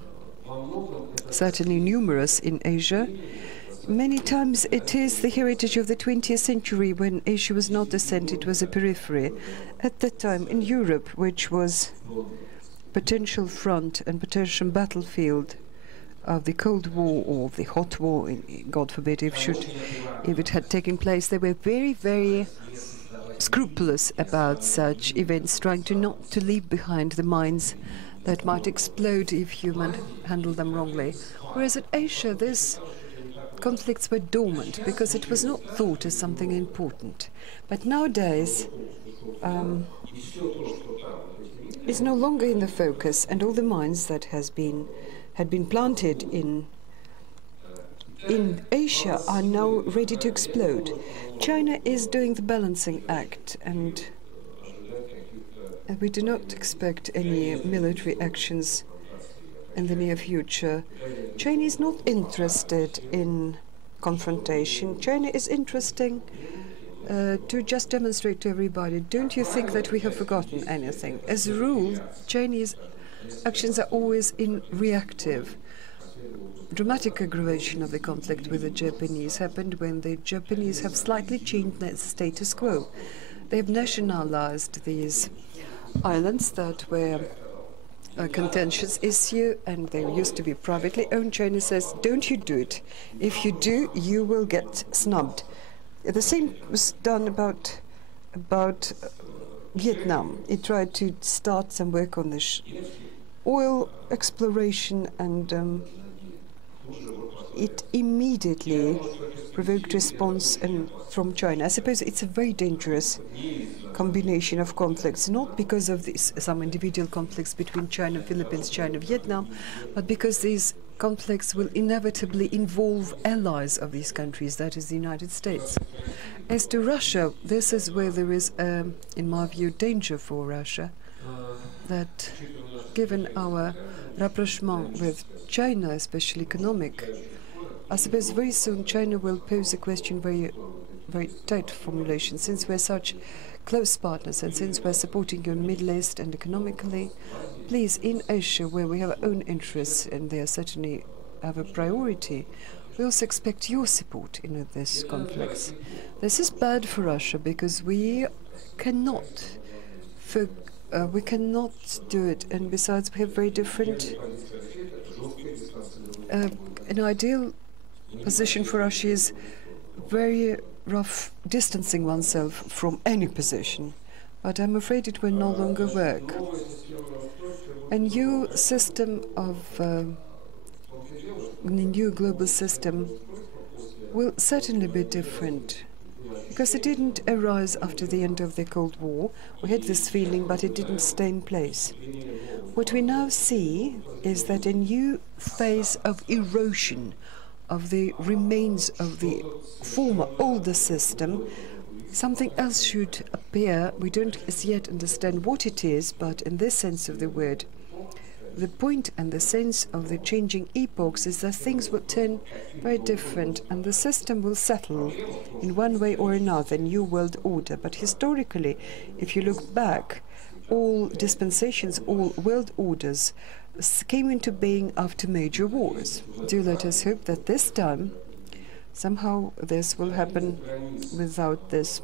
certainly numerous in Asia. Many times it is the heritage of the 20th century, when Asia was not the center, it was a periphery. At that time in Europe, which was potential front and potential battlefield of the Cold War or the Hot War, God forbid, if it had taken place, they were very, very scrupulous about such events, trying not to leave behind the mines that might explode if human handled them wrongly. Whereas in Asia, these conflicts were dormant because it was not thought as something important. But nowadays, it's no longer in the focus, and all the mines that had been planted in Asia are now ready to explode. China is doing the balancing act, and we do not expect any military actions in the near future. China is not interested in confrontation. China is interested to just demonstrate to everybody, don't you think that we have forgotten anything? As a rule, Chinese actions are always in reactive. Dramatic aggravation of the conflict with the Japanese happened when the Japanese have slightly changed their status quo. They've nationalized these islands that were a contentious issue, and they used to be privately owned. China says, don't you do it. If you do, you will get snubbed. The same was done about Vietnam. It tried to start some work on the oil exploration, and it immediately provoked response from China. I suppose it's a very dangerous combination of conflicts, not because of some individual conflicts between China, Philippines, China, Vietnam, but because these conflicts will inevitably involve allies of these countries, that is the United States. As to Russia, this is where there is, in my view, danger for Russia, that given our rapprochement with China, especially economic, I suppose very soon China will pose a question, very tight formulation, since we're such close partners and since we're supporting you in Middle East and economically, please, in Asia, where we have our own interests and they certainly have a priority, we also expect your support in this conflict. This is bad for Russia because we cannot do it, and besides we have very different. An ideal position for Russia is very rough distancing oneself from any position, but I'm afraid it will no longer work. A new system of a new global system will certainly be different, because it didn't arise after the end of the Cold War. We had this feeling, but it didn't stay in place. What we now see is that a new phase of erosion of the remains of the former older system, something else should appear. We don't as yet understand what it is, but in this sense of the word, the point and the sense of the changing epochs is that things will turn very different and the system will settle in one way or another, new world order. But historically, if you look back, all dispensations, all world orders came into being after major wars. Do let us hope that this time somehow this will happen without this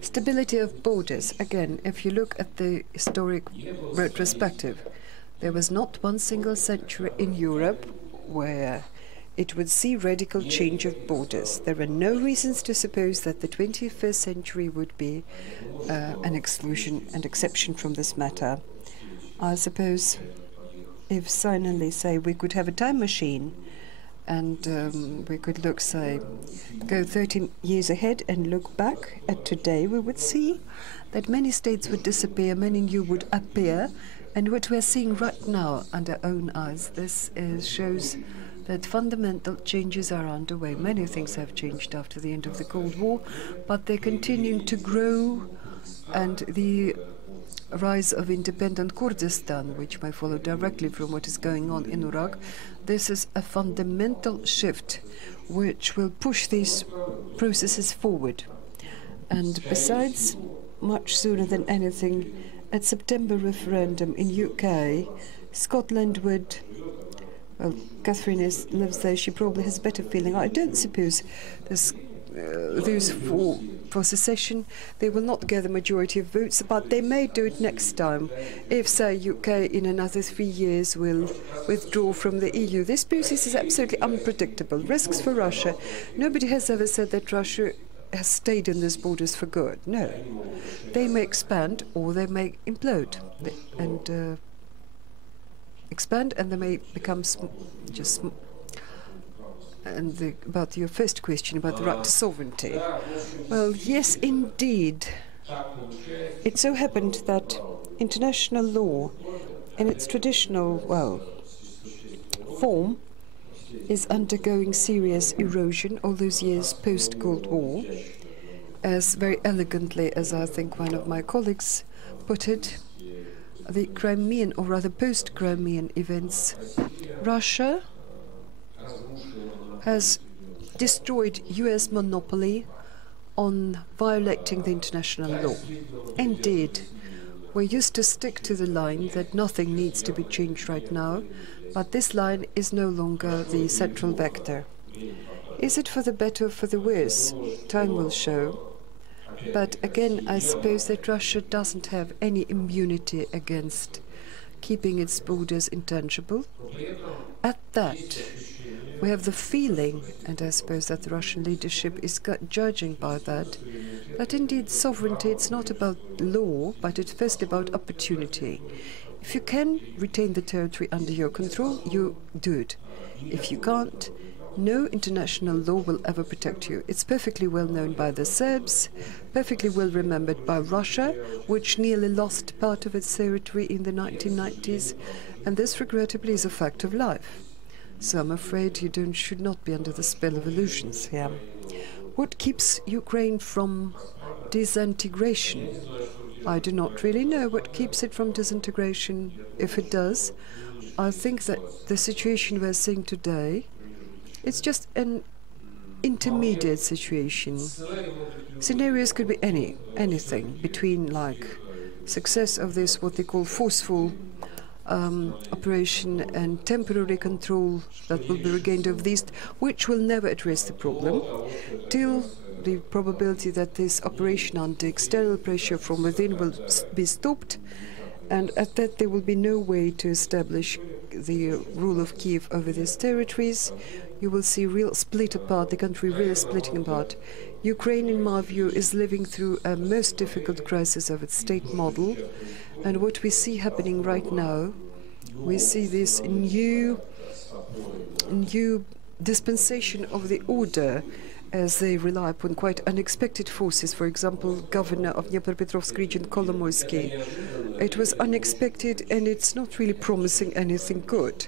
stability of borders. Again, if you look at the historic retrospective, there was not one single century in Europe where it would see radical change of borders. There are no reasons to suppose that the 21st century would be an exclusion and exception from this matter. I suppose if finally, say, we could have a time machine and we could look, say, go 13 years ahead and look back at today, we would see that many states would disappear, many new would appear, and what we're seeing right now under our own eyes, this shows that fundamental changes are underway. Many things have changed after the end of the Cold War, but they're continuing to grow, and the rise of independent Kurdistan, which may follow directly from what is going on in Iraq, this is a fundamental shift which will push these processes forward. And besides, much sooner than anything, at September referendum in UK, Scotland would, well, Catherine lives there, she probably has a better feeling. I don't suppose those for secession, they will not get the majority of votes, but they may do it next time. If, say, UK in another 3 years will withdraw from the EU, this process is absolutely unpredictable. Risks for Russia. Nobody has ever said that Russia has stayed in these borders for good. No. They may expand or they may implode and expand, and they may become and about your first question about the right to sovereignty. Well, yes, indeed. It so happened that international law, in its traditional, form, is undergoing serious erosion all those years post-Cold War. As very elegantly as I think one of my colleagues put it, the Crimean, or rather post-Crimean events, Russia has destroyed US monopoly on violating the international law. Indeed, we used to stick to the line that nothing needs to be changed right now, but this line is no longer the central vector. Is it for the better or for the worse? Time will show. But again, I suppose that Russia doesn't have any immunity against keeping its borders intangible. At that, we have the feeling, and I suppose that the Russian leadership is judging by that, that indeed sovereignty, it's not about law, but it's first about opportunity. If you can retain the territory under your control, you do it. If you can't, no international law will ever protect you. It's perfectly well known by the Serbs, perfectly well remembered by Russia, which nearly lost part of its territory in the 1990s, and this regrettably is a fact of life. So I'm afraid you should not be under the spell of illusions here. What keeps Ukraine from disintegration? I do not really know what keeps it from disintegration. If it does, I think that the situation we're seeing today, it's just an intermediate situation. Scenarios could be anything between like success of this, what they call forceful operation, and temporary control that will be regained over the east, which will never address the problem, till the probability that this operation under external pressure from within will be stopped, and at that there will be no way to establish the rule of Kiev over these territories. You will see real split apart, the country really splitting apart. Ukraine, in my view, is living through a most difficult crisis of its state model, and what we see happening right now, we see this new dispensation of the order as they rely upon quite unexpected forces. For example, governor of Dnipropetrovsk region, Kolomoisky. It was unexpected, and it's not really promising anything good.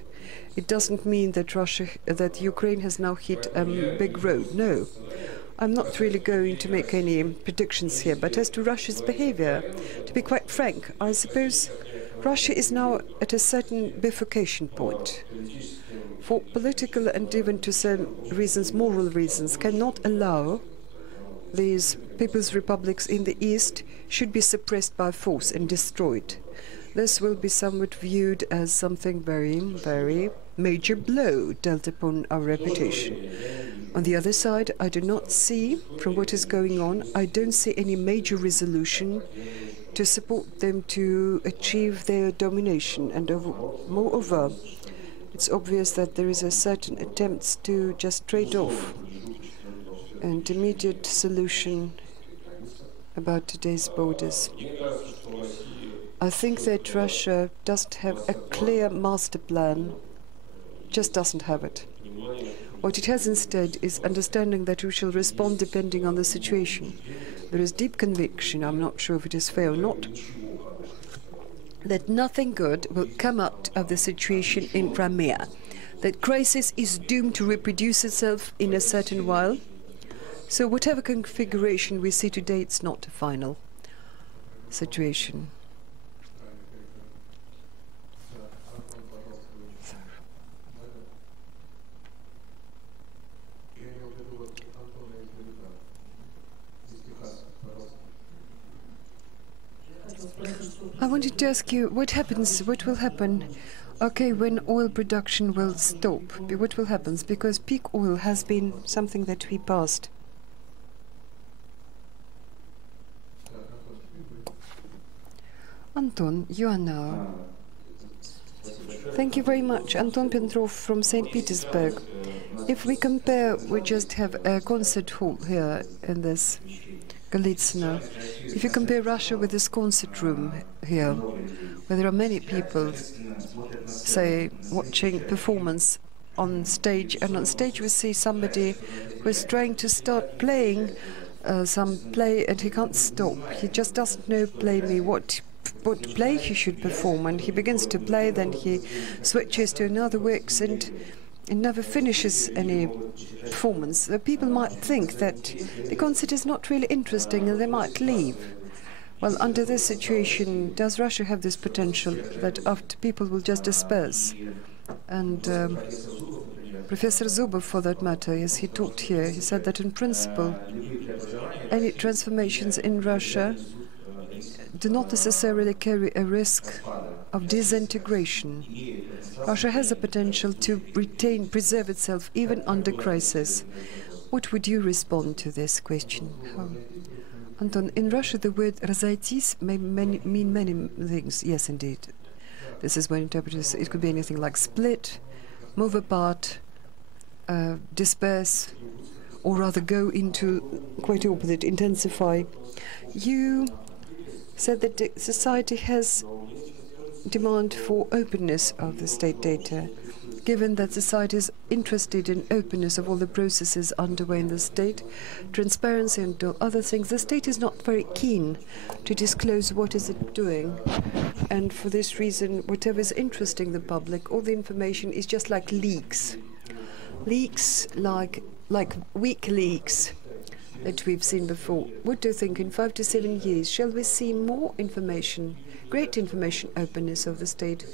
It doesn't mean that Ukraine has now hit a big road. No. I'm not really going to make any predictions here, but as to Russia's behavior, to be quite frank, I suppose Russia is now at a certain bifurcation point. For political and even to some reasons, moral reasons, cannot allow these people's republics in the east should be suppressed by force and destroyed. This will be somewhat viewed as something very, very major blow dealt upon our reputation. On the other side, I do not see, from what is going on, I don't see any major resolution to support them to achieve their domination. And moreover, it's obvious that there is a certain attempt to just trade off an immediate solution about today's borders. I think that Russia doesn't have a clear master plan, just doesn't have it. What it has instead is understanding that we shall respond depending on the situation. There is deep conviction, I'm not sure if it is fair or not, that nothing good will come out of the situation in Crimea, that crisis is doomed to reproduce itself in a certain while. So whatever configuration we see today, it's not a final situation. I wanted to ask you, what will happen, okay, when oil production will stop? What will happen? Because peak oil has been something that we passed. Anton, you are now. Thank you very much. Anton Petrov from St. Petersburg. If we compare, we just have a concert hall here in this Golitsyno. If you compare Russia with this concert room here, where there are many people, say, watching performance on stage, and on stage we see somebody who is trying to start playing some play, and he can't stop. He just doesn't know plainly what play he should perform, and he begins to play, then he switches to another works, and never finishes any performance. People might think that the concert is not really interesting and they might leave. Well, under this situation, does Russia have this potential that after people will just disperse? And Professor Zubov, for that matter, as he talked here, he said that in principle any transformations in Russia do not necessarily carry a risk of disintegration. Russia has the potential to preserve itself even under crisis. What would you respond to this question? Anton, in Russia the word «разойтись» may mean many things. Yes, indeed. This is when interpreters, it could be anything like split, move apart, disperse, or rather go into quite the opposite, intensify. You said that society has demand for openness of the state data. Given that society is interested in openness of all the processes underway in the state, transparency and other things, the state is not very keen to disclose what is it doing. And for this reason, whatever is interesting the public, all the information is just like leaks. Leaks like WikiLeaks that we've seen before. What do you think in 5 to 7 years? Shall we see more information, great information openness of the state?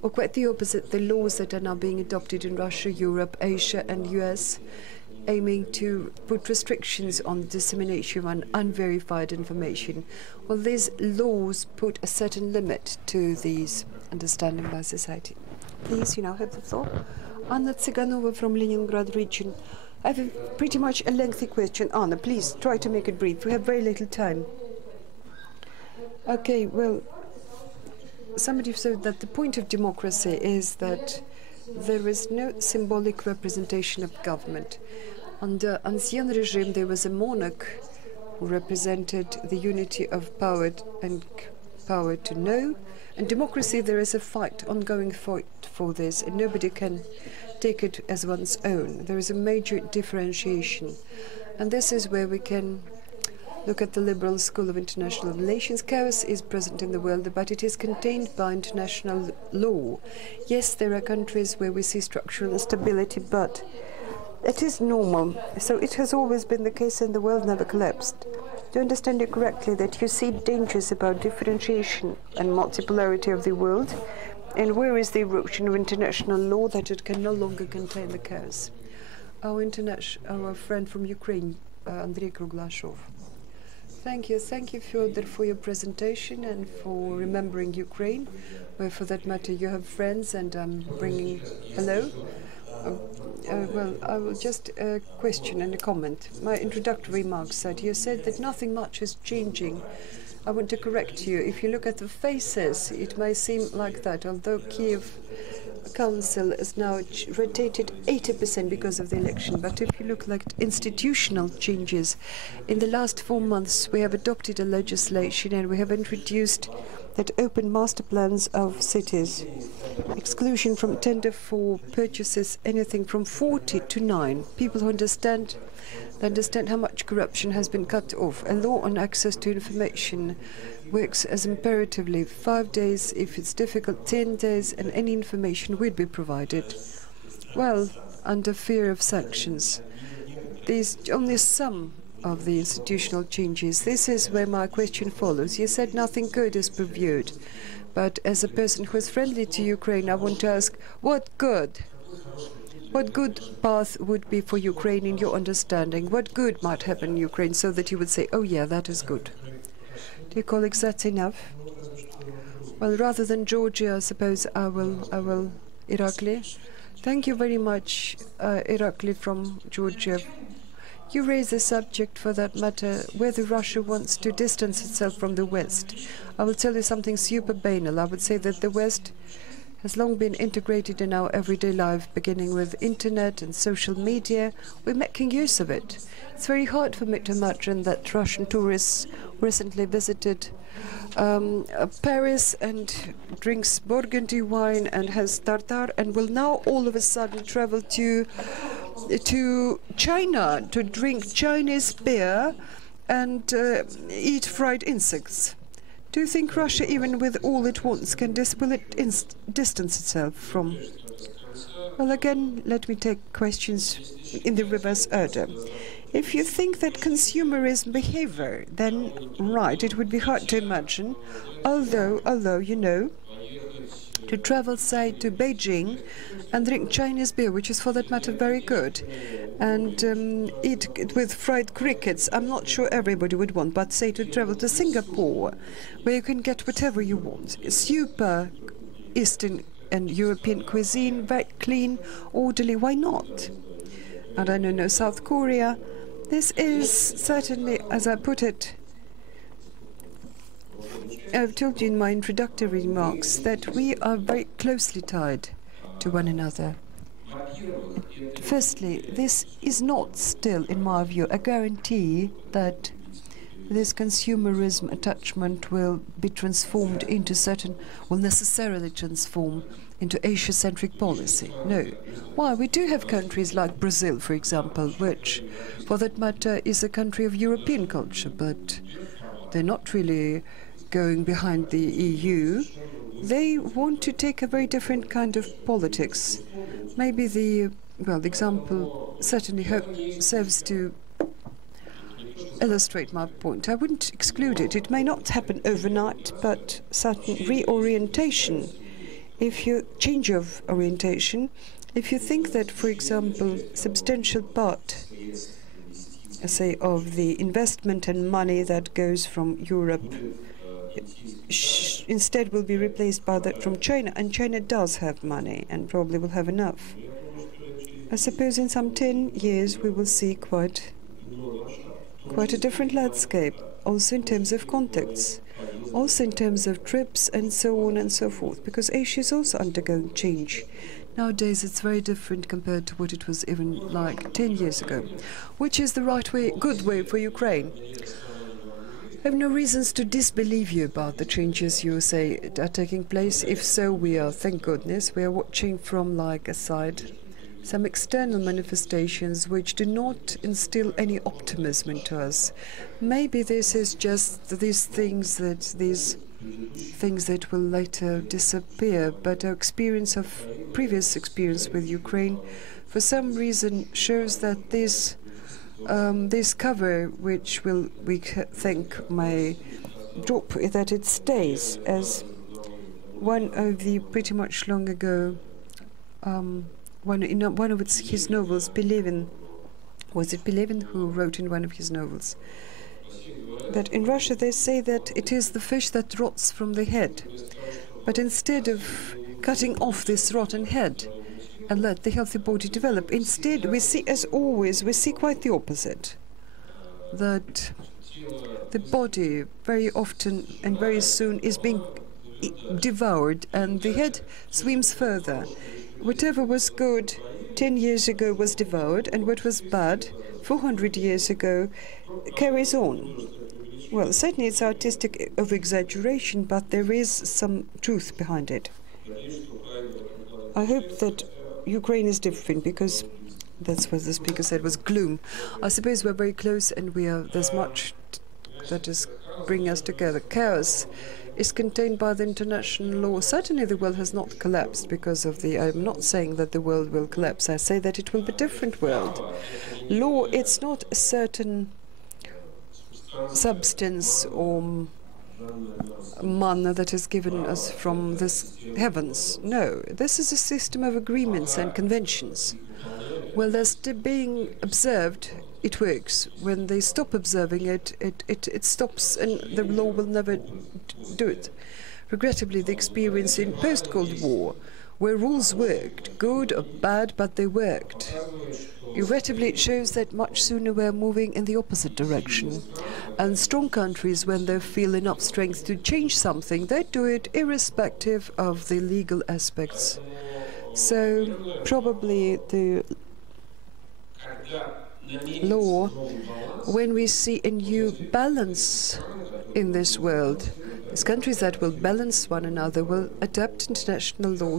Or quite the opposite, the laws that are now being adopted in Russia, Europe, Asia and US, aiming to put restrictions on the dissemination of unverified information. Well, these laws put a certain limit to these understanding by society. Please, you now have the floor. Anna Tsiganova from Leningrad region. I have pretty much a lengthy question. Anna, please try to make it brief. We have very little time. Okay, well, somebody said that the point of democracy is that there is no symbolic representation of government. Under ancien regime, there was a monarch who represented the unity of power and power to know. In democracy, there is a fight, ongoing fight for this, and nobody can take it as one's own. There is a major differentiation. And this is where we can look at the liberal school of international relations. Chaos is present in the world, but it is contained by international law. Yes, there are countries where we see structural instability, but it is normal. So it has always been the case, and the world never collapsed. Do you understand it correctly that you see dangers about differentiation and multipolarity of the world? And where is the erosion of international law that it can no longer contain the chaos? Our friend from Ukraine, Andrei Kruglashov. Thank you, Fedor, for your presentation and for remembering Ukraine, where, for that matter, you have friends, and I'm bringing hello. Well, I will just question and a comment. My introductory remarks said, you said that nothing much is changing. I want to correct you. If you look at the faces, it may seem like that, although Kiev Council is now rotated 80% because of the election. But if you look like institutional changes, in the last 4 months we have adopted a legislation and we have introduced that open master plans of cities, exclusion from tender for purchases, anything from 40 to 9. People who understand how much corruption has been cut off. A law on access to information works as imperatively 5 days, if it's difficult 10 days, and any information will be provided. Well, under fear of sanctions. There's only some of the institutional changes. This is where my question follows. You said nothing good is previewed, but as a person who is friendly to Ukraine, I want to ask, what good? What good path would be for Ukraine in your understanding? What good might happen in Ukraine so that you would say, oh yeah, that is good? Dear colleagues, that's enough. Well, rather than Georgia, I suppose I will Irakli. Thank you very much, Irakli from Georgia. You raise the subject, for that matter, whether Russia wants to distance itself from the West. I will tell you something super banal. I would say that the West has long been integrated in our everyday life, beginning with internet and social media. We're making use of it. It's very hard for me to imagine that Russian tourists recently visited Paris and drinks Burgundy wine and has tartar and will now all of a sudden travel to China to drink Chinese beer and eat fried insects. Do you think Russia, even with all it wants, will it distance itself from? Well, again, let me take questions in the reverse order. If you think that consumerism behavior, then right, it would be hard to imagine, although you know, to travel, say, to Beijing and drink Chinese beer, which is for that matter very good, and eat with fried crickets. I'm not sure everybody would want, but say to travel to Singapore, where you can get whatever you want. Super Eastern and European cuisine, very clean, orderly. Why not? And I don't know, South Korea. This is certainly, as I put it, I've told you in my introductory remarks that we are very closely tied to one another. Firstly, this is not still, in my view, a guarantee that this consumerism attachment will be transformed into will necessarily transform into Asia-centric policy. No. Why? We do have countries like Brazil, for example, which, for that matter, is a country of European culture, but they're not really going behind the EU. They want to take a very different kind of politics. Maybe the example certainly serves to illustrate my point. I wouldn't exclude it. It may not happen overnight, but certain reorientation. If you change of orientation, if you think that, for example, substantial part, say, of the investment and money that goes from Europe instead will be replaced by that from China, and China does have money and probably will have enough. I suppose in some 10 years we will see quite a different landscape, also in terms of contacts, also in terms of trips and so on and so forth, because Asia is also undergoing change. Nowadays it's very different compared to what it was even like 10 years ago. Which is the right way, good way for Ukraine? I have no reasons to disbelieve you about the changes you say are taking place. If so, we are, thank goodness, we are watching from like a side some external manifestations which do not instill any optimism into us. Maybe this is just these things that will later disappear, but our previous experience with Ukraine for some reason shows that this cover, which we think may drop, that it stays. As one of the pretty much long ago, one of his novels, Pelevin, was it Pelevin who wrote in one of his novels that in Russia they say that it is the fish that rots from the head, but instead of cutting off this rotten head and let the healthy body develop, instead we see, as always, we see quite the opposite, that the body very often and very soon is being devoured and the head swims further. Whatever was good 10 years ago was devoured, and what was bad 400 years ago carries on. Well, certainly it's artistic of exaggeration, but there is some truth behind it. I hope that Ukraine is different, because that's what the speaker said was gloom. I suppose we're very close, and there's much that is bringing us together. Chaos is contained by the international law. Certainly the world has not collapsed because of I'm not saying that the world will collapse. I say that it will be a different world. Law, it's not a certain substance or manna that is given us from the heavens. No, this is a system of agreements and conventions. Well, they're still being observed, it works. When they stop observing it, it stops, and the law will never do it. Regrettably, the experience in post-Cold War, where rules worked, good or bad, but they worked. Regrettably, it shows that much sooner we're moving in the opposite direction. And strong countries, when they feel enough strength to change something, they do it irrespective of the legal aspects. So probably the law, when we see a new balance in this world, these countries that will balance one another will adapt international law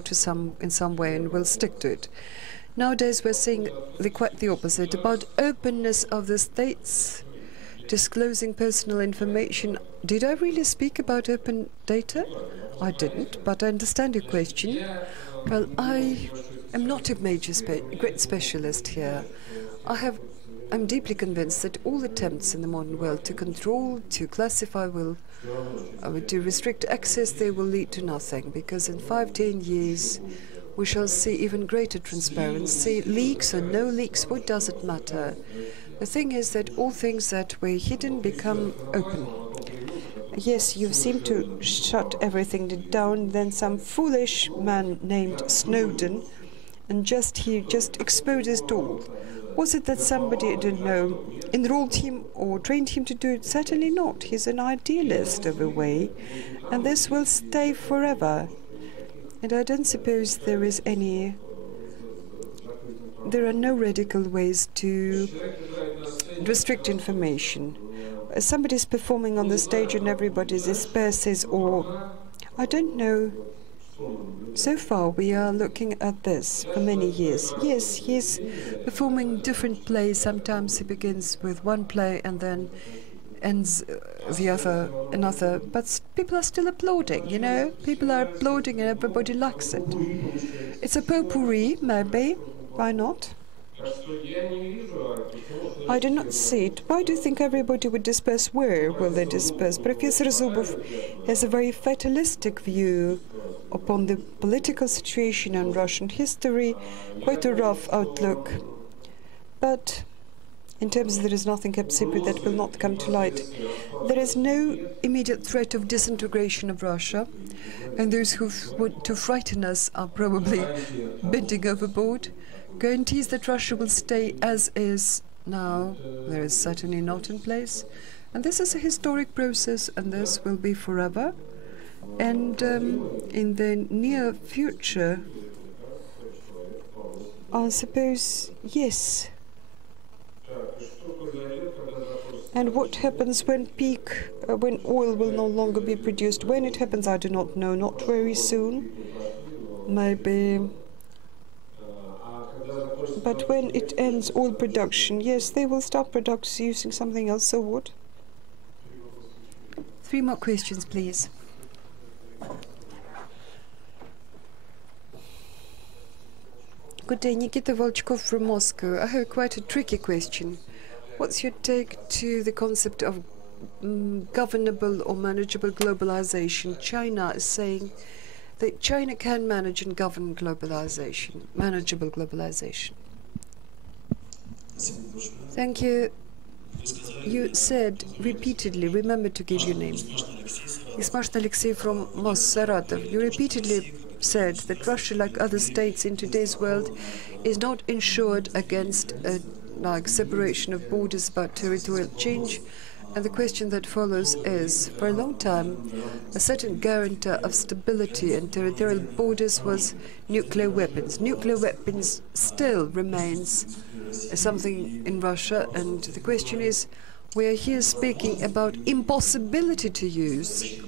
in some way and will stick to it. Nowadays we're seeing quite the opposite, about openness of the states disclosing personal information. Did I really speak about open data? I didn't, but I understand your question. Well, I am not a great specialist here. I'm deeply convinced that all attempts in the modern world to control, to classify, to restrict access, they will lead to nothing, because in 5-10 years we shall see even greater transparency. Leaks or no leaks, what does it matter? The thing is that all things that were hidden become open. Yes, you seem to shut everything down. Then some foolish man named Snowden, and he just exposed it all. Was it that somebody, I don't know, enrolled him or trained him to do it? Certainly not. He's an idealist of a way, and this will stay forever. And I don't suppose there are no radical ways to restrict information. Somebody's performing on the stage and everybody disperses, or I don't know. So far we are looking at this for many years. Yes, he's performing different plays. Sometimes he begins with one play and then ends another. But people are still applauding, you know? People are applauding and everybody likes it. It's a potpourri, maybe. Why not? I do not see it. Why do you think everybody would disperse? Where will they disperse? Professor Zubov has a very fatalistic view upon the political situation and Russian history, quite a rough outlook. But in terms of there is nothing kept secret that will not come to light. There is no immediate threat of disintegration of Russia, and those who want to frighten us are probably bending overboard. Guarantees that Russia will stay as is now, there is certainly not in place. And this is a historic process, and this will be forever. And in the near future, I suppose, yes. And what happens when when oil will no longer be produced? When it happens, I do not know. Not very soon. Maybe. But when it ends oil production, yes, they will start production using something else. So what? 3 more questions, please. Good day, Nikita Volchkov from Moscow. I have quite a tricky question. What's your take to the concept of governable or manageable globalization? China is saying that China can manage and govern globalization, manageable globalization. Thank you. You said repeatedly, remember to give your name. Ismash Alexei from Saratov. You repeatedly said that Russia, like other states in today's world, is not insured against separation of borders, about territorial change. And the question that follows is, for a long time, a certain guarantor of stability and territorial borders was nuclear weapons. Nuclear weapons still remains something in Russia, and the question is, we are here speaking about impossibility to use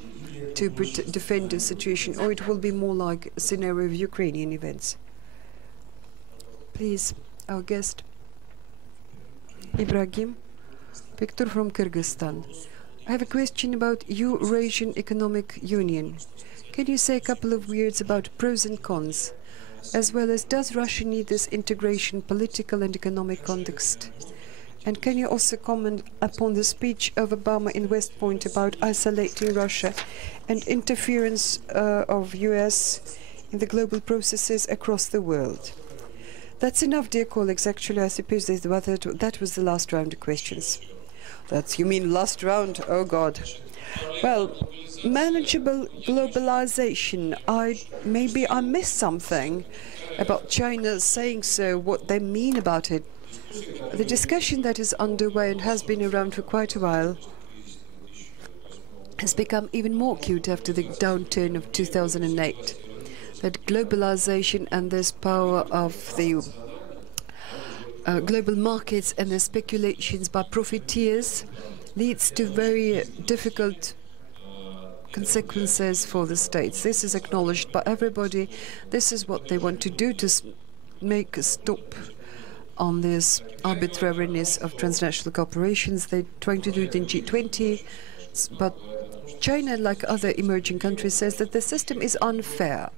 to defend the situation, or it will be more like a scenario of Ukrainian events. Please, our guest. Ibrahim. Victor from Kyrgyzstan. I have a question about Eurasian Economic Union. Can you say a couple of words about pros and cons, as well as does Russia need this integration, political and economic context? And can you also comment upon the speech of Obama in West Point about isolating Russia and interference of US in the global processes across the world? That's enough, dear colleagues. Actually, I suppose that was the last round of questions. You mean last round? Oh, God. Well, manageable globalization. Maybe I missed something about China saying so, what they mean about it. The discussion that is underway and has been around for quite a while has become even more acute after the downturn of 2008. That globalization and this power of the global markets and the speculations by profiteers leads to very difficult consequences for the states. This is acknowledged by everybody. This is what they want to do to make a stop on this arbitrariness of transnational corporations. They're trying to do it in G20, but China, like other emerging countries, says that the system is unfair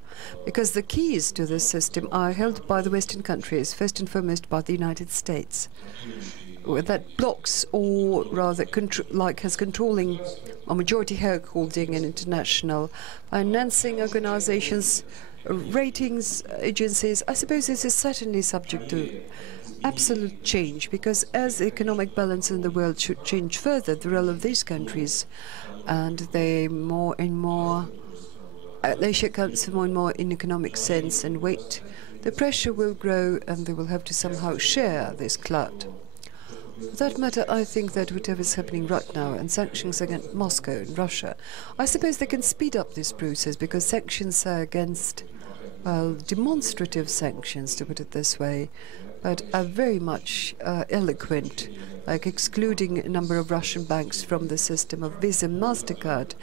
because the keys to the system are held by the Western countries, first and foremost by the United States, that blocks or rather has controlling a majority shareholding in international financing organizations ratings agencies. I suppose this is certainly subject to absolute change, because as the economic balance in the world should change further, the role of these countries, and they more and more, they should count more and more in economic sense and weight, the pressure will grow and they will have to somehow share this clout. For that matter, I think that whatever is happening right now, and sanctions against Moscow and Russia, I suppose they can speed up this process, because sanctions are against, well, demonstrative sanctions, to put it this way, but are very much eloquent, like excluding a number of Russian banks from the system of Visa and MasterCard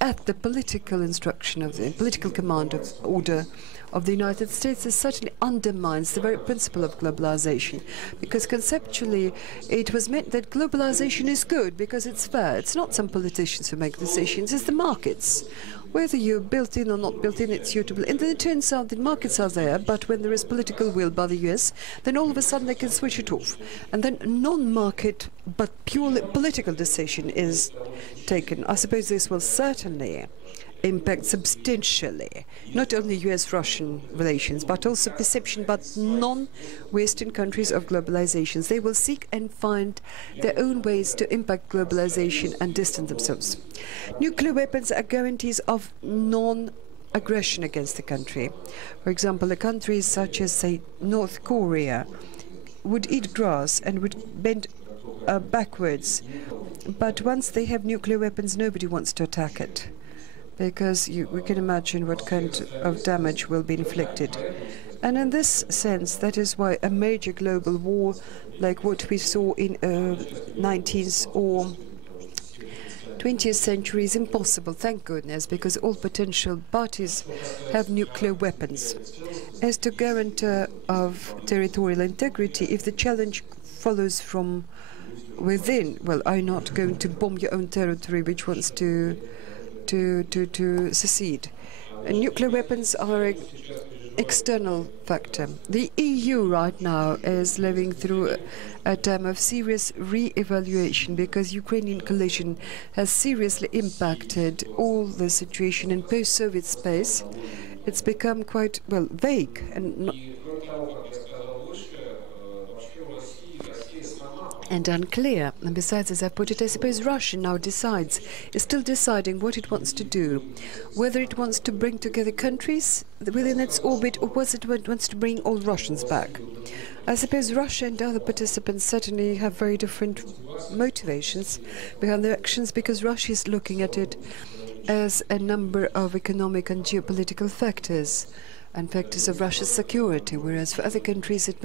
at the political instruction of the political command of order of the United States. This certainly undermines the very principle of globalization, because conceptually it was meant that globalization is good because it's fair. It's not some politicians who make decisions, it's the markets. Whether you're built in or not built in, it's suitable. And then it turns out that markets are there, but when there is political will by the US, then all of a sudden they can switch it off. And then non-market but purely political decision is taken. I suppose this will certainly impact substantially not only US-Russian relations, but also perception by non-Western countries of globalizations. They will seek and find their own ways to impact globalization and distance themselves. Nuclear weapons are guarantees of non-aggression against the country. For example, a country such as, say, North Korea would eat grass and would bend backwards, but once they have nuclear weapons, nobody wants to attack it, because we can imagine what kind of damage will be inflicted. And in this sense, that is why a major global war like what we saw in 19th or 20th century is impossible, thank goodness, because all potential parties have nuclear weapons. As to guarantor of territorial integrity, if the challenge follows from within, well, I'm not going to bomb your own territory which wants to secede. And nuclear weapons are an external factor. The EU right now is living through a time of serious re-evaluation, because Ukrainian collision has seriously impacted all the situation in post-Soviet space. It's become quite, well, vague and unclear. And besides, as I put it, I suppose Russia now is still deciding what it wants to do, whether it wants to bring together countries within its orbit, or whether it wants to bring all Russians back. I suppose Russia and other participants certainly have very different motivations behind their actions, because Russia is looking at it as a number of economic and geopolitical factors and factors of Russia's security, whereas for other countries it